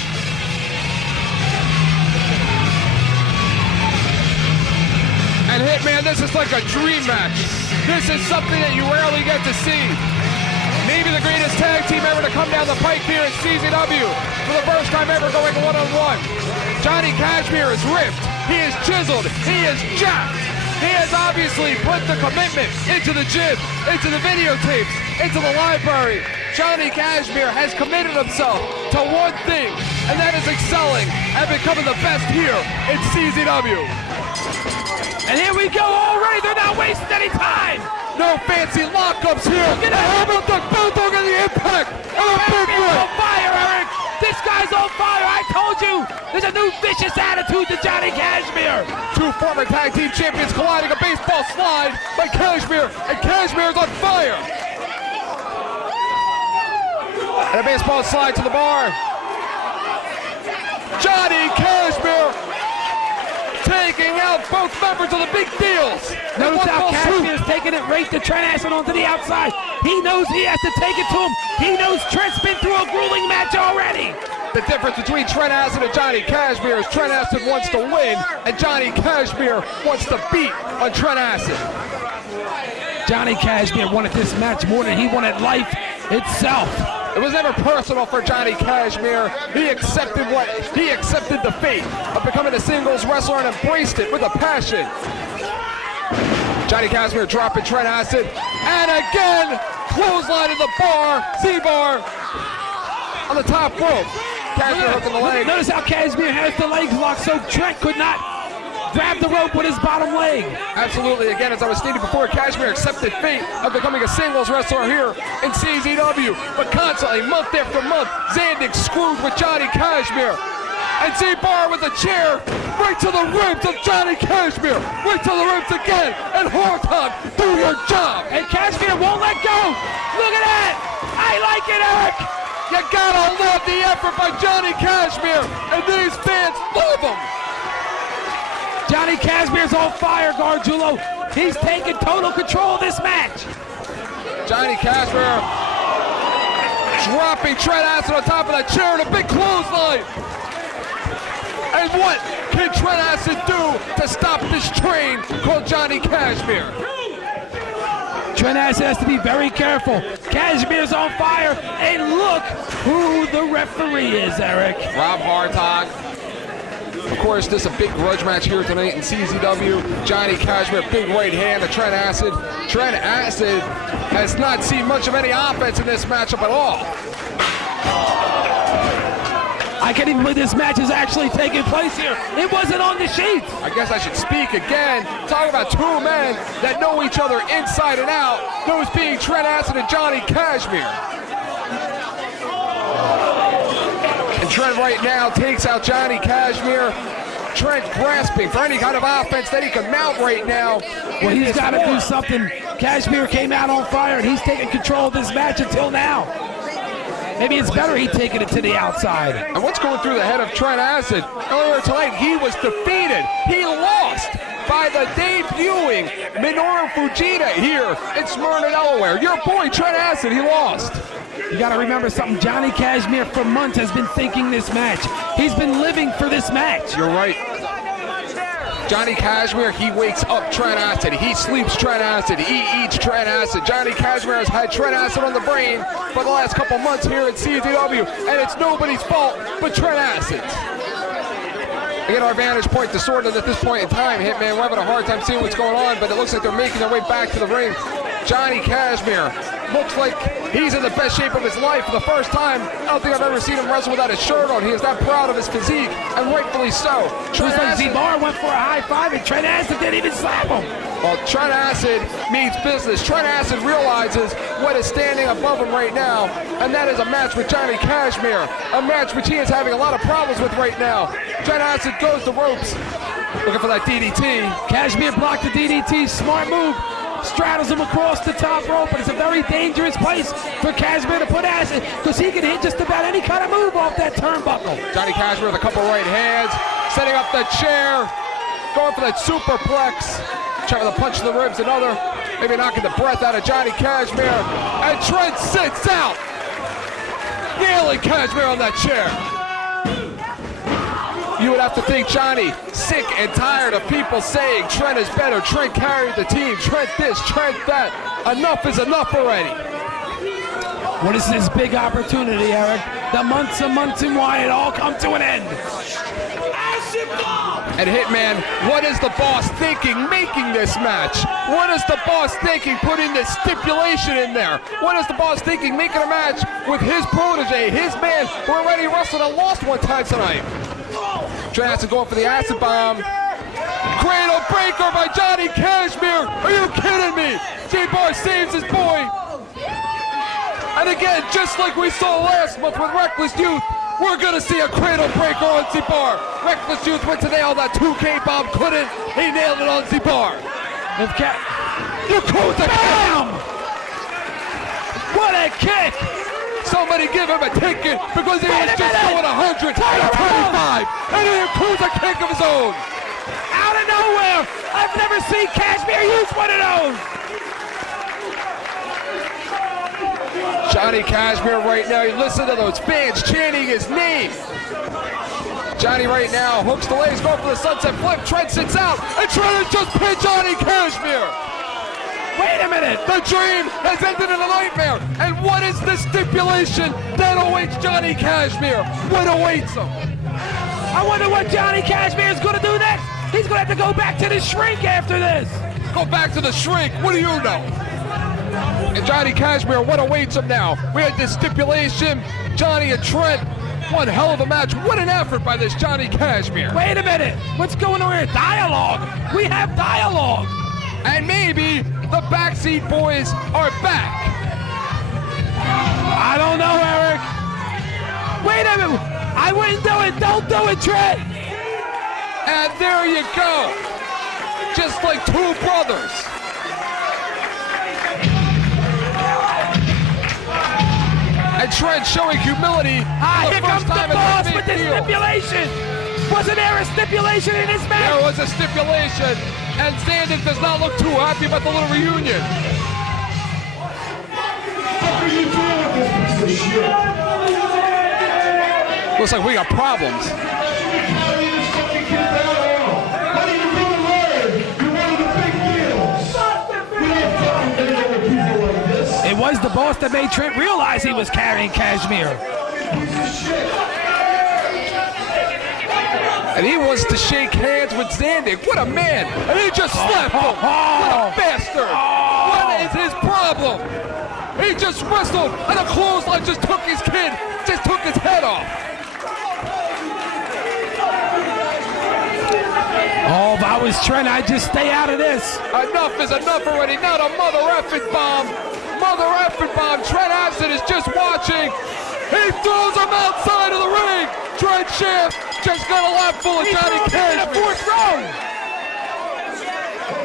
And Hitman, this is like a dream match. This is something that you rarely get to see. Maybe the greatest tag team ever to come down the pike here at CZW for the first time ever going one-on-one. Johnny Kashmere is ripped. He is chiseled. He is jacked. He has obviously put the commitment into the gym, into the videotapes, into the library. Johnny Kashmere has committed himself to one thing, and that is excelling and becoming the best here in CZW. And here we go already. They're not wasting any time. No fancy lockups here. Look at that. How about the bulldog and the impact? Oh, big Kashmere's one. on fire, Eric. This guy's on fire. I told you. There's a new vicious attitude to Johnny Kashmere. Two former tag team champions colliding, a baseball slide by Kashmere, and Kashmere's on fire. And a baseball slide to the bar. Johnny Kashmere taking out both members of the Big Deals. Notice how Kashmere's taking it right to Trent Acid onto the outside. He knows he has to take it to him. He knows Trent's been through a grueling match already. The difference between Trent Acid and Johnny Kashmere is Trent Acid wants to win, and Johnny Kashmere wants to beat on Trent Acid. Johnny Kashmere wanted this match more than he wanted life itself. It was never personal for Johnny Kashmere. He accepted the fate of becoming a singles wrestler and embraced it with a passion. Johnny Kashmere dropping Trent Acid, and again, clothesline in the bar, Z-bar, on the top rope. Kashmere hooking the leg. Notice how Kashmere has the legs locked so Trent could not grab the rope with his bottom leg. Absolutely. Again, as I was stating before, Kashmere accepted fate of becoming a singles wrestler here in CZW, but constantly, month after month, Zandig screwed with Johnny Kashmere. And Z-Bar with a chair right to the ribs of Johnny Kashmere, right to the ribs again, and hard time, do your job. And Kashmere won't let go. Look at that. I like it, Eric. You gotta love the effort by Johnny Kashmere, and these fans love him. Johnny Kashmere's on fire, Gargiulo. He's taking total control of this match. Johnny Kashmere dropping Trent Acid on top of that chair in a big clothesline. And what can Trent Acid do to stop this train called Johnny Kashmere? Trent Acid has to be very careful. Kashmere's on fire, and look who the referee is, Eric. Rob Hartog. Of course, this is a big grudge match here tonight in CZW. Johnny Kashmere, big right hand to Trent Acid. Trent Acid has not seen much of any offense in this matchup at all. I can't even believe this match is actually taking place here. It wasn't on the sheet. I guess I should speak again. Talking about two men that know each other inside and out, those being Trent Acid and Johnny Kashmere. And Trent right now takes out Johnny Kashmere. Trent grasping for any kind of offense that he can mount right now. Well, he's got to do something. Kashmere came out on fire, and he's taking control of this match until now. Maybe it's better he taking it to the outside. And what's going through the head of Trent Acid? Earlier tonight, he was defeated. He lost by the debuting Menura Fujita here in Smyrna, Delaware. Your boy, Trent Acid, he lost. You got to remember something. Johnny Kashmere for months has been thinking this match. He's been living for this match. You're right. Johnny Kashmere, he wakes up Trent Acid. He sleeps Trent Acid. He eats Trent Acid. Johnny Kashmere has had Trent Acid on the brain for the last couple months here at CZW, and it's nobody's fault but Trent Acid's. Again, our vantage point distorted at this point in time. Hitman, we're having a hard time seeing what's going on, but it looks like they're making their way back to the ring. Johnny Kashmere looks like he's in the best shape of his life for the first time. I don't think I've ever seen him wrestle without his shirt on. He is that proud of his physique, and rightfully so. Just like Z-Bar went for a high five, and Trent Acid didn't even slap him. Well, Trent Acid means business. Trent Acid realizes what is standing above him right now, and that is a match with Johnny Kashmere, a match which he is having a lot of problems with right now. Trent Acid goes the ropes, looking for that DDT. Kashmere blocked the DDT, smart move. Straddles him across the top rope, but it's a very dangerous place for Kashmere to put Acid, because he can hit just about any kind of move off that turnbuckle. Johnny Kashmere with a couple right hands, setting up the chair, going for that superplex, trying to punch in the ribs, another, maybe knocking the breath out of Johnny Kashmere, and Trent sits out, nailing Kashmere on that chair. You would have to think Johnny, sick and tired of people saying Trent is better, Trent carried the team, Trent this, Trent that. Enough is enough already. What is this big opportunity, Eric? The months and months and why it all come to an end. And Hitman, what is the boss thinking making this match? What is the boss thinking putting this stipulation in there? What is the boss thinking making a match with his protege, his man, who already wrestled and lost one time tonight? Trent Acid going for the acid bomb. Cradle breaker by Johnny Kashmere. Are you kidding me? Z-Bar saves his boy. And again, just like we saw last month with Reckless Youth, We're gonna see a cradle breaker on Zibar. Reckless Youth went to nail that 2K bomb, couldn't. He nailed it on Zibar. Yakuza kick! What a kick! Somebody give him a ticket because he was just going 125. And a Yakuza kick of his own. Out of nowhere! I've never seen Kashmere use one of those! Johnny Kashmere right now, you listen to those fans chanting his name. Johnny right now hooks the legs, going for the sunset flip. Trent sits out, and Trent has just pinned Johnny Kashmere. Wait a minute, the dream has ended in a nightmare. And what is the stipulation that awaits Johnny Kashmere? What awaits him? I wonder what Johnny Kashmere is going to do next. He's going to have to go back to the shrink after this. Go back to the shrink, what do you know? And Johnny Kashmere, what awaits him now? We had this stipulation, Johnny and Trent, one hell of a match. What an effort by this Johnny Kashmere. Wait a minute, what's going on here? Dialogue, we have dialogue. And maybe the Backseat Boys are back. I don't know, Eric. Wait a minute, I wouldn't do it, don't do it, Trent. And there you go, just like two brothers. And Trent showing humility. Here comes the boss with the stipulation. Wasn't there a stipulation in this match? There was a stipulation, and Zandig does not look too happy about the little reunion. What are you doing with this piece of shit? Looks like we got problems. It was the boss that made Trent realize he was carrying Kashmere. And he wants to shake hands with Zandig. What a man! And he just slapped him. What a bastard! What is his problem? He just wrestled, and a clothesline just took his kid, just took his head off. Oh, if I was Trent, I'd just stay out of this. Enough is enough already. Not a mother effing bomb. Mother effing bomb. Trent Acid is just watching. He throws him outside of the ring. Trent Champ just got a lap full of Johnny Kashmere. In the fourth row.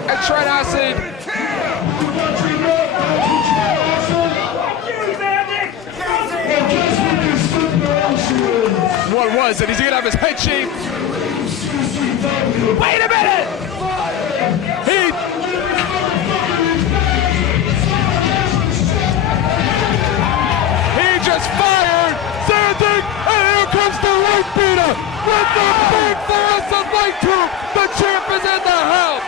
And Trent Acid. What was it? He's gonna have his head shaved. Wait a minute! He just fired Zandig, and here comes the light beater with the big fluorescent light tube. The champ is in the house.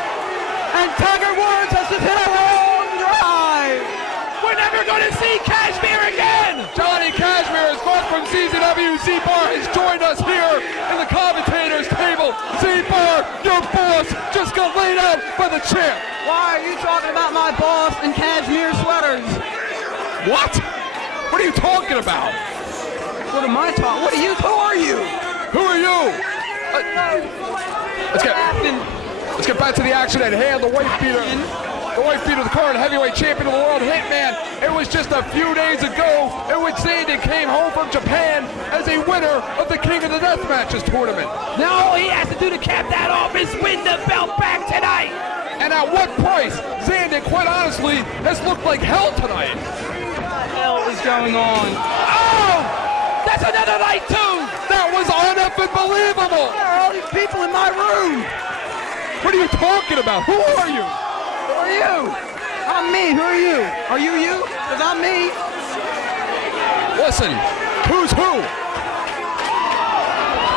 And Tiger Woods has to hit a long drive. We're never going to see Kashmere again! Johnny Kashmere is back from CZW. Z-Bar has joined us here in the commentators table. Z-Bar, your boss, just got laid out by the champ. Why are you talking about my boss and Kashmere sweaters? What? What are you talking about? What am I talking? What are you? Who are you? Who are you? Let's get back to the action at hand. The wife beater, the current heavyweight champion of the world, Hitman. It was just a few days ago in which Zandig came home from Japan as a winner of the King of the Death Matches tournament. Now all he has to do to cap that off is win the belt back tonight. And at what price? Zandig, quite honestly, has looked like hell tonight. What the hell is going on? Oh! That's another light too! That was unbelievable! There are all these people in my room. What are you talking about? Who are you? Who are you? I'm me. Who are you? Are you you? Because I'm me. Listen, who's who?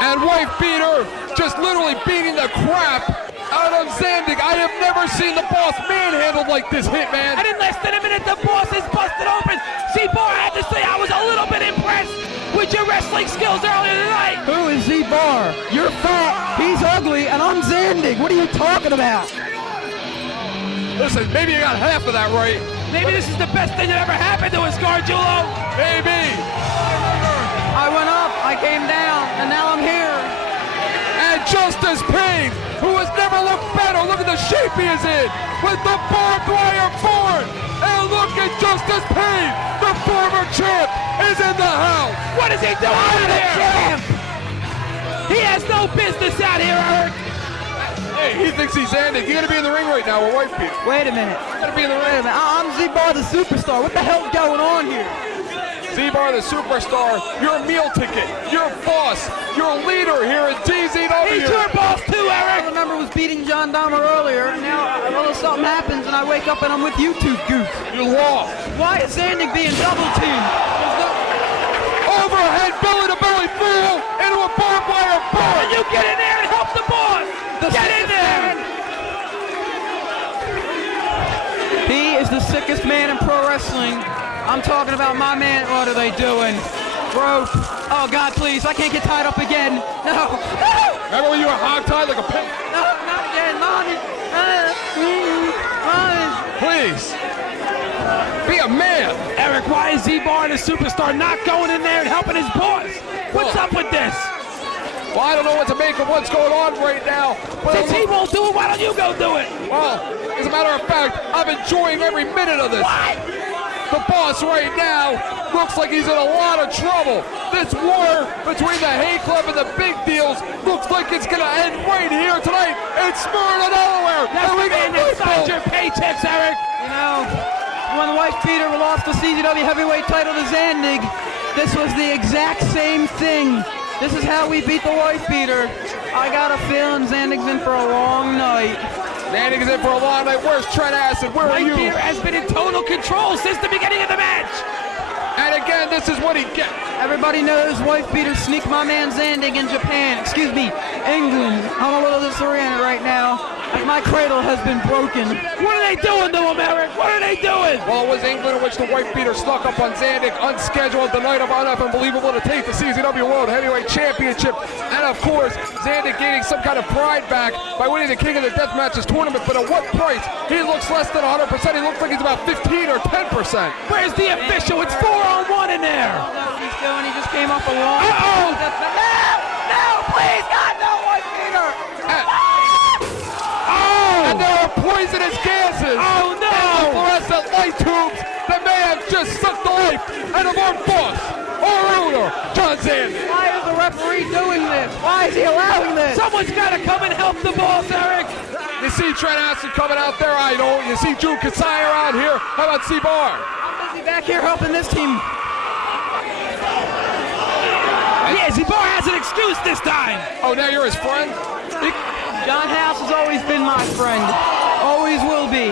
And wife beater just literally beating the crap out of Zandig. I have never seen the boss manhandled like this, Hitman. And in less than a minute, the boss is busted open. Z-Bar, I have to say, I was a little bit impressed with your wrestling skills earlier tonight. Who is Z-Bar? You're fat, he's ugly, and I'm Zandig. What are you talking about? Listen, maybe you got half of that right. Maybe this is the best thing that ever happened to us, Gargiulo. Maybe. I went up, I came down, and now I'm here. And Justice Payne, who has never looked better. Look at the shape he is in with the barbed wire board. And look at Justice Payne, the former champ, is in the house. What is he doing out here? He has no business out here, Eric. Hey, he thinks he's Zandig. You gotta be in the ring right now with White Peter. Wait a minute. You gotta be in the Wait a ring. minute. I'm Z-Bar the Superstar. What the hell's going on here? Z-Bar the Superstar, your meal ticket, your boss, your leader here at CZW. He's your boss too, I Eric. remember was beating John Dahmer earlier. Now a little something happens and I wake up and I'm with you two goofs. You lost. Why is Zandig being double teamed? Overhead belly-to-belly fool into a barbed wire bar. You get in there and help the boss. Get in there. He is the sickest man in pro wrestling. I'm talking about my man. What are they doing? Rope. Oh, God, please. I can't get tied up again. No. No. Remember when you were hog-tied like a pig? No, not again. Mommy. Mommy. Please. Be a man. Eric, why is Z-Bar the Superstar not going in there and helping his boss? What's up with this? Well, I don't know what to make of what's going on right now. But Since he won't do it, why don't you go do it? well, as a matter of fact, I'm enjoying every minute of this. What? The boss right now looks like he's in a lot of trouble. This war between the Hate Club and the Big Deals looks like it's going to end right here tonight in Smyrna, Delaware. That's And the we got man inside people. your paychecks, Eric. You know, when White Peter lost the CZW heavyweight title to Zandig, this was the exact same thing. This is how we beat the White Peter. I got a feeling Zandig's in for a long night. Zandig is in for a long night. Where's Trent Acid? Where are White you? Peter has been in total control since the beginning of the match. And again, this is what he gets. Everybody knows White Peter sneaked my man Zandig in Japan. Excuse me, England. I'm a little disoriented right now, as my cradle has been broken. What are they doing to him, Eric? What are they doing? Well, it was England in which the White Peter snuck up on Zandig, unscheduled the night of unbelievable to take the CZW World Heavyweight Championship. And of course, Zandig gaining some kind of pride back by winning the King of the Death Matches tournament. But at what price? He looks less than 100%. He looks like he's about 15 or 10%. Where's the official? It's 4-on-1 in there. He's doing, he just came up a long. Uh-oh. No, please, God, no, White Peter. And there are poisonous gases. Oh, no. And fluorescent light tubes that may have just sucked the life out of our boss, our owner, John Zandig. Why is the referee doing this? Why is he allowing this? Someone's got to come and help the boss, Eric. You see Trent Acid coming out there, I don't. You see Drew Kasai out here. How about C-Bar? I'm busy back here helping this team. Yeah, Z-Bar has an excuse this time. Oh, now you're his friend? John House has always been my friend. Always will be.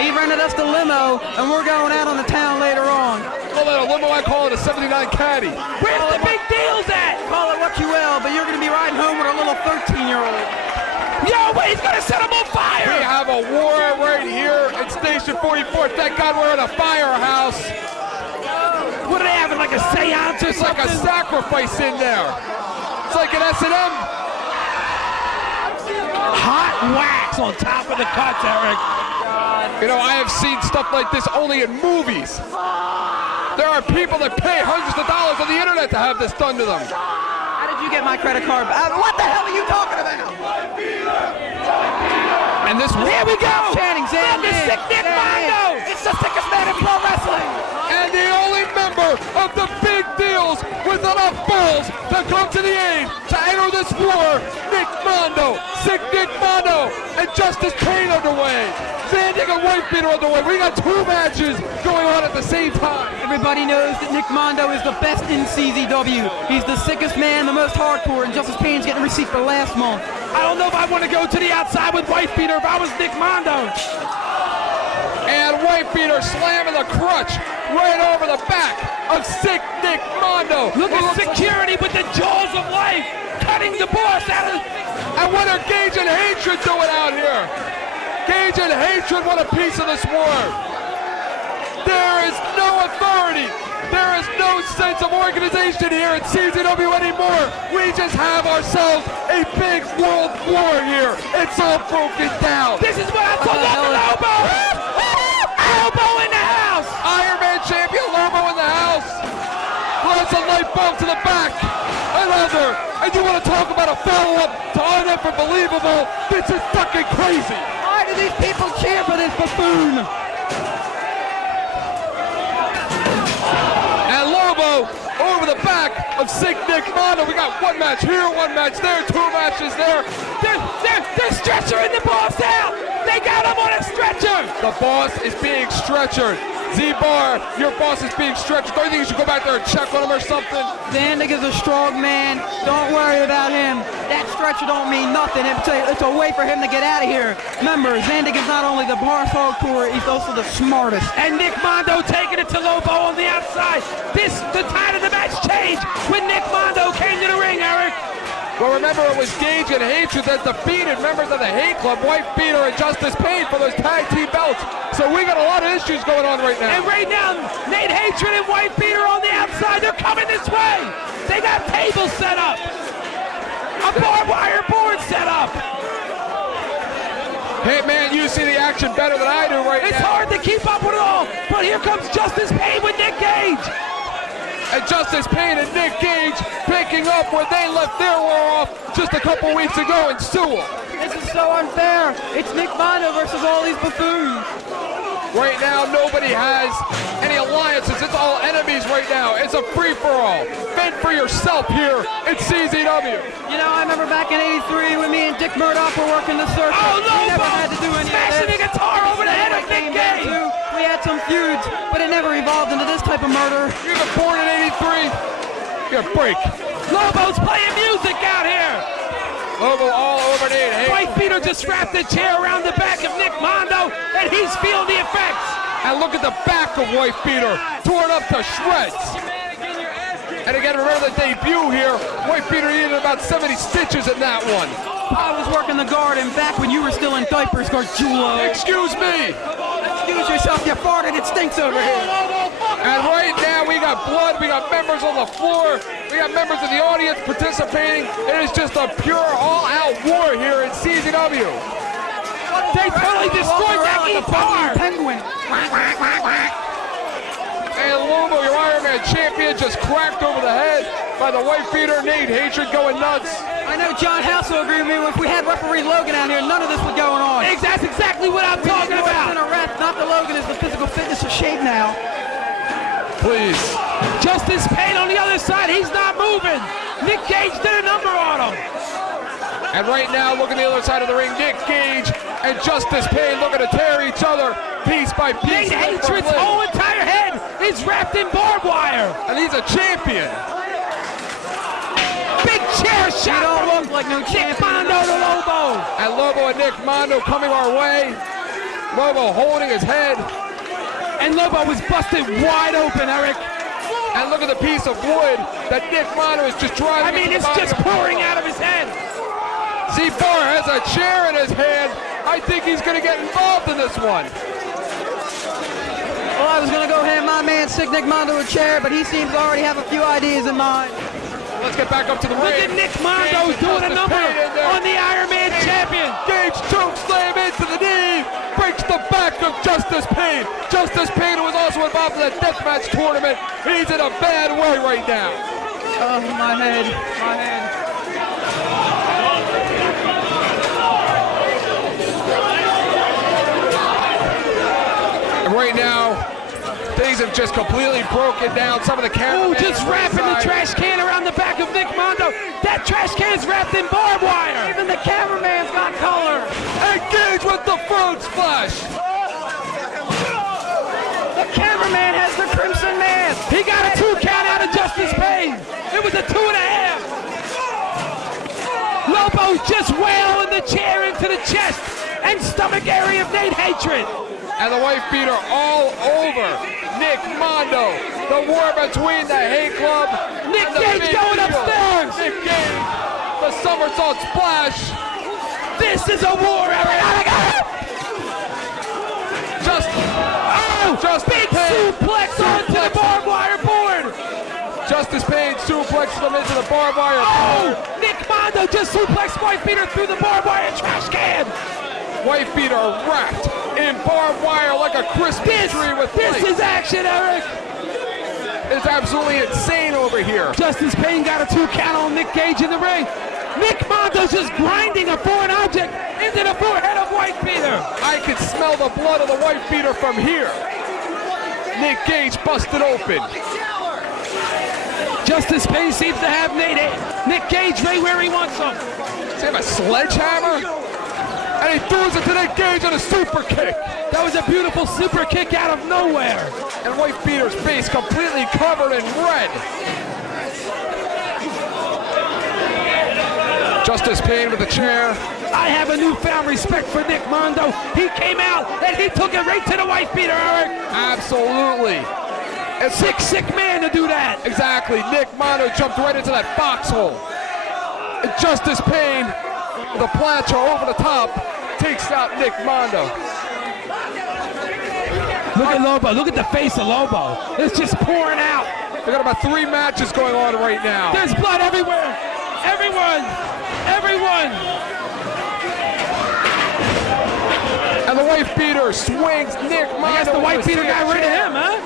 He rented us the limo, and we're going out on the town later on. Call that a limo, I call it a 79 caddy. Where's the big deals at? Call it what you will, but you're going to be riding home with a little 13-year-old. Yo, but he's going to set him on We fire. have a war right here at Station 44. Thank God we're in a firehouse. What are they having, like a seance or It's like a something? sacrifice in there. It's like an S&M. Hot wax on top of the cuts, Eric. You know, I have seen stuff like this only in movies. There are people that pay hundreds of dollars on the internet to have this done to them. How did you get my credit card? What the hell are you talking about? And this Here we go. Channing, Look at Zandig. Sick Nick Mondo. It's the sickest man in pro wrestling. and the only member of the Big Deals with enough balls to come to the aid to enter this war, Nick Mondo, Sick Nick Mondo, and Justice Kane underway. Zandig and White Peter underway. We got two matches going on at the same time. Everybody knows that Nick Mondo is the best in CZW. He's the sickest man, the most hardcore, and Justice Payne's getting a receipt for last month. I don't know if I want to go to the outside with White Peter if I was Nick Mondo. And White Peter slamming the crutch right over the back of Sick Nick Mondo. Look at security with the jaws of life, cutting the boss out of... And what are Gage and Hatred doing out here? Gage and Hatred want a piece of this war. There is no authority. There is no sense of organization here at CZW anymore. We just have ourselves a big world war here. It's all broken down. This is what I'm talking about, Lobo! Lobo in the house! Iron Man champion Lobo in the house. Plus a light bulb to the back. Another. And you want to talk about a follow-up to unbelievable? This is fucking crazy. Why do these people cheer for this buffoon? And the back of Sick Nick Mondo. We got one match here, one match there, two matches there. They're stretchering the boss out. They got him on a stretcher. The boss is being stretchered. Z-Bar, your boss is being stretched. Don't you think you should go back there and check on him or something? Zandig is a strong man. Don't worry about him. That stretcher don't mean nothing. It's a way for him to get out of here. Remember, Zandig is not only the Boss Hardcore, he's also the smartest. And Nick Mondo taking it to Lobo on the outside. The tide of the match changed when Nick Mondo came to the ring, Eric. Well, remember, it was Gage and Hatred that defeated members of the Hate Club, Wife Beater and Justice Pain for those tag team belts. So we got a lot of issues going on right now. And right now, Nate Hatred and Wife Beater on the outside. They're coming this way. They got tables set up. A barbed wire board set up. Hey, man, you see the action better than I do right now. It's hard to keep up with it all, but here comes Justice Pain with Nick Gage. And Justice Pain and Nick Gage picking up where they left their war off just a couple weeks ago in Sewell. This is so unfair. It's Nick Mondo versus all these buffoons. Right now, nobody has any alliances. It's all enemies right now. It's a free-for-all. Fend for yourself here at CZW. You know, I remember back in '83 when me and Dick Murdoch were working the circuit. Oh, no, we never had to do any of smashing this. the guitar over the head of Nick Gage. We had some feuds, but it never evolved into this type of murder. You were born in '83. Get a break. Lobo's playing music out here. Lobo all over Nate Hatred. Wife Beater just wrapped the chair around the back of Nick Mondo, and he's feeling the effects. And look at the back of Wife Beater, torn up to shreds. And again, remember the debut here. Wife Beater needed about 70 stitches in that one. I was working the garden back when you were still in diapers, Gargiulo. Excuse me. Excuse yourself, you farted, it stinks over here. And right now we got blood, we got members on the floor, we got members of the audience participating. It is just a pure all-out war here in CZW. They totally destroyed that guitar. Penguin. And Lobo, your Iron Man champion, just cracked over the head by the Wife Beater. Nate Hatred going nuts. I know John House will agree with me. If we had referee Logan out here, none of this would go on. That's exactly what I'm talking about. A ref, not the Logan, is the physical fitness of shape now. Please. Justice Pain on the other side, he's not moving. Nick Gage did a number on him. And right now, look at the other side of the ring. Nick Gage and Justice Pain looking to tear each other piece by piece. Nate Hatred's whole entire head is wrapped in barbed wire. And he's a champion. Big chair shot. You don't look like no champion. Nick Mondo to Lobo. And Lobo and Nick Mondo coming our way. Lobo holding his head. And Lobo was busted wide open, Eric. And look at the piece of wood that Nick Mondo is just driving. I mean, it's just pouring out of his head. Z-Bar has a chair in his hand. I think he's going to get involved in this one. Well, I was going to go hand my man Sick Nick Mondo a chair, but he seems to already have a few ideas in mind. Let's get back up to the Look ring. at Nick Mondo doing a number on the Iron Man champion. Gage choke slam into the knee. Breaks the back of Justice Pain. Justice Pain, who was also involved in the deathmatch tournament. He's in a bad way right now. Oh, my head. My head. And right now, things have just completely broken down. Some of the cameramen. Oh, just wrapping the trash can around the back of Nick Mondo. That trash can is wrapped in barbed wire. Even the cameraman's got color. Engage with the front splash. The cameraman has the Crimson Mask. He got a 2 count out of Justice Pain. It was a 2.5. Lobo's just wailing the chair into the chest and stomach area of Nate Hatred. And the Wife Beater all over Nick Mondo. The war between the Hate Club Nick and the Gage Big going Eagle. upstairs. Nick Gage, the somersault splash. This is a war, Eric. Just Big suplex onto the barbed wire board. Justice Pain suplexes them into the barbed wire. Oh, Nick Mondo just suplexed Wife Beater through the barbed wire trash can. Wife Beater wrapped in barbed wire like a Christmas tree with This lights. is action, Eric. It's absolutely insane over here. Justice Pain got a 2 count on Nick Gage in the ring. Nick Mondo's just grinding a foreign object into the forehead of Wife Beater. I can smell the blood of the Wife Beater from here. Nick Gage busted open. Justice Payne seems to have Nick Gage right where he wants him. Does he have a sledgehammer? And he throws it to Nick Gage on a super kick. That was a beautiful super kick out of nowhere. And Wife Beater's face completely covered in red. Justice Payne with the chair. I have a newfound respect for Nick Mondo. He came out and he took it right to the Wife Beater, Eric. Absolutely. A sick man to do that. Exactly. Nick Mondo jumped right into that foxhole. And Justice Payne, the plancha over the top, takes out Nick Mondo. Look at Lobo. Look at the face of Lobo. It's just pouring out. We got about 3 matches going on right now. There's blood everywhere. Everyone. And the Wife Beater swings Nick Mondo. I guess the Wife Beater got rid of him, huh?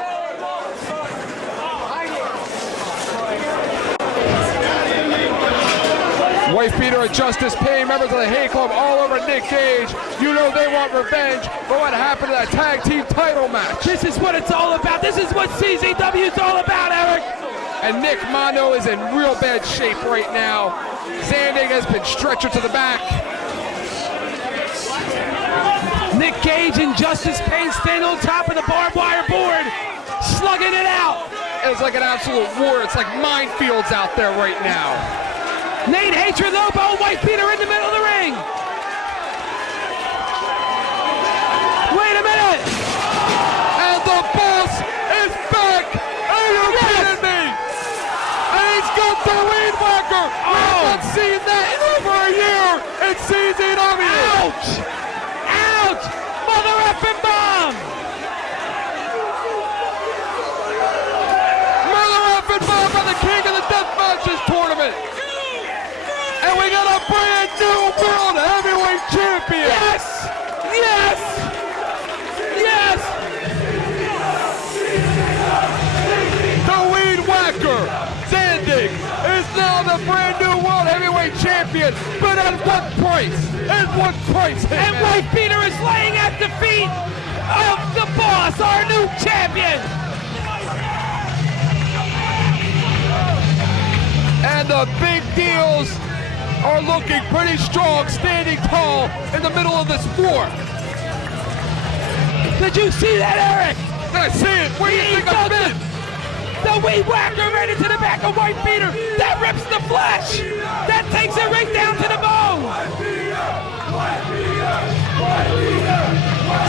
Wife Beater and Justice Payne, members of the Hate Club, all over Nick Gage. You know they want revenge for what happened to that tag team title match. This is what it's all about. This is what CZW is all about, Eric. And Nick Mondo is in real bad shape right now. Zandig has been stretchered to the back. Nick Gage and Justice Payne stand on top of the barbed wire board, slugging it out. It's like an absolute war. It's like minefields out there right now. Nate Hatred, Lobo, Wife Beater in the middle of the ring. Wait a minute. And the boss is back. Are you kidding me? And he's got the lead whacker. We haven't seen that in over a year in CZW. Ouch. Ouch. Mother effing bomb. Mother effing bomb by the king of the Death Matches tournament. And we got a brand new World Heavyweight Champion! Yes! Yes! Yes! The Weed Whacker, Zandig, is now the brand new World Heavyweight Champion, but at what price? At what price? And Wife Beater is laying at the feet of the boss, our new champion! And the big deals are looking pretty strong, standing tall in the middle of this war. Did you see that, Eric? I see it. Where do you think I've been? The Weed Whacker right into the back of Wife Beater. That rips the flesh. That takes it right down to the bone.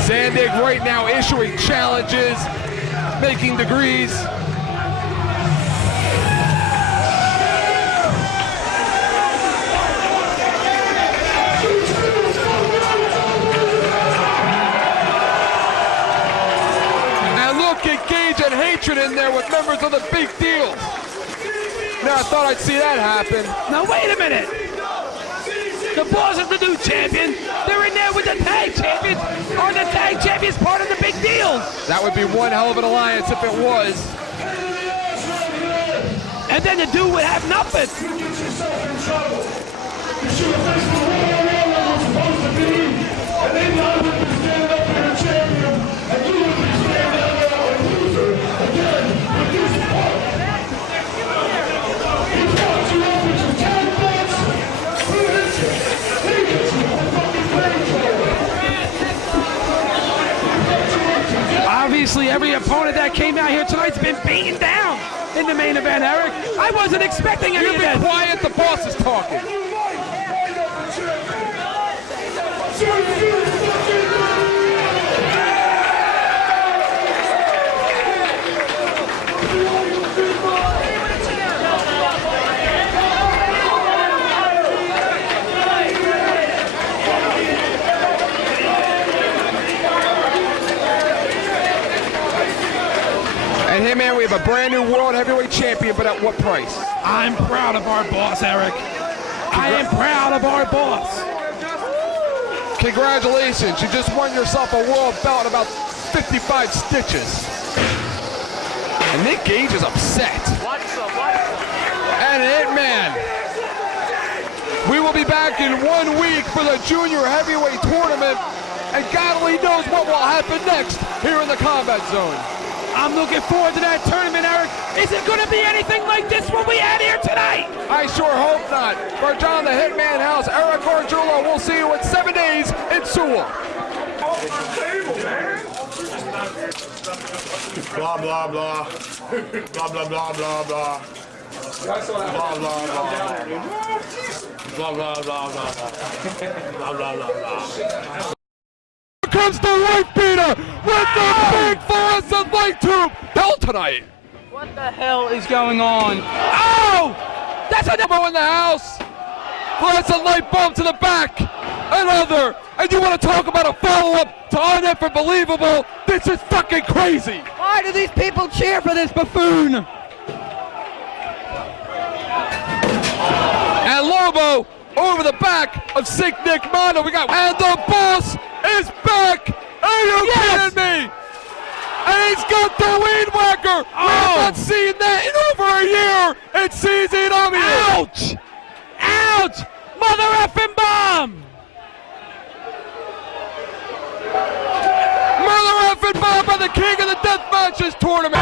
Zandig right now issuing challenges, making degrees. Gage and Hatred in there with members of the Big Deal. Now I thought I'd see that happen. Now wait a minute. The boss is the new champion. They're in there with the tag champions. Are the tag champions part of the Big Deal? That would be one hell of an alliance if it was. And then the dude would have nothing. Obviously, every opponent that came out here tonight's been beaten down in the main event, Eric. I wasn't expecting any of this. Be quiet, the boss is talking. And hey man, we have a brand new World Heavyweight Champion, but at what price? I'm proud of our boss, Eric. I am proud of our boss. Congratulations, you just won yourself a world belt in about 55 stitches. And Nick Gage is upset. And Hitman. We will be back in 1 week for the Junior Heavyweight Tournament, and God only knows what will happen next here in the Combat Zone. I'm looking forward to that tournament, Eric. Is it going to be anything like this when we out here tonight? I sure hope not. For John the Hitman House, Eric Orjula, we'll see you in 7 days in Sewell. Blah, blah, blah. Blah, blah, blah, blah, blah. Blah, blah, blah, blah. Blah, blah, blah, blah, blah. Blah, blah, blah, blah. Here comes the wife beater with the big fluorescent light tube belt tonight. What the hell is going on? Oh! That's a number in the house. Fluorescent light bulb to the back. Another. And you want to talk about a follow-up to uneffing believable? This is fucking crazy. Why do these people cheer for this buffoon? And Lobo over the back of Sick Nick Mondo. And the boss is back. Are you kidding me? And he's got the weed whacker. We've not seen that in over a year in CZW. Ouch! Ouch! Mother effing bomb! Mother effing bomb by the king of the death matches tournament.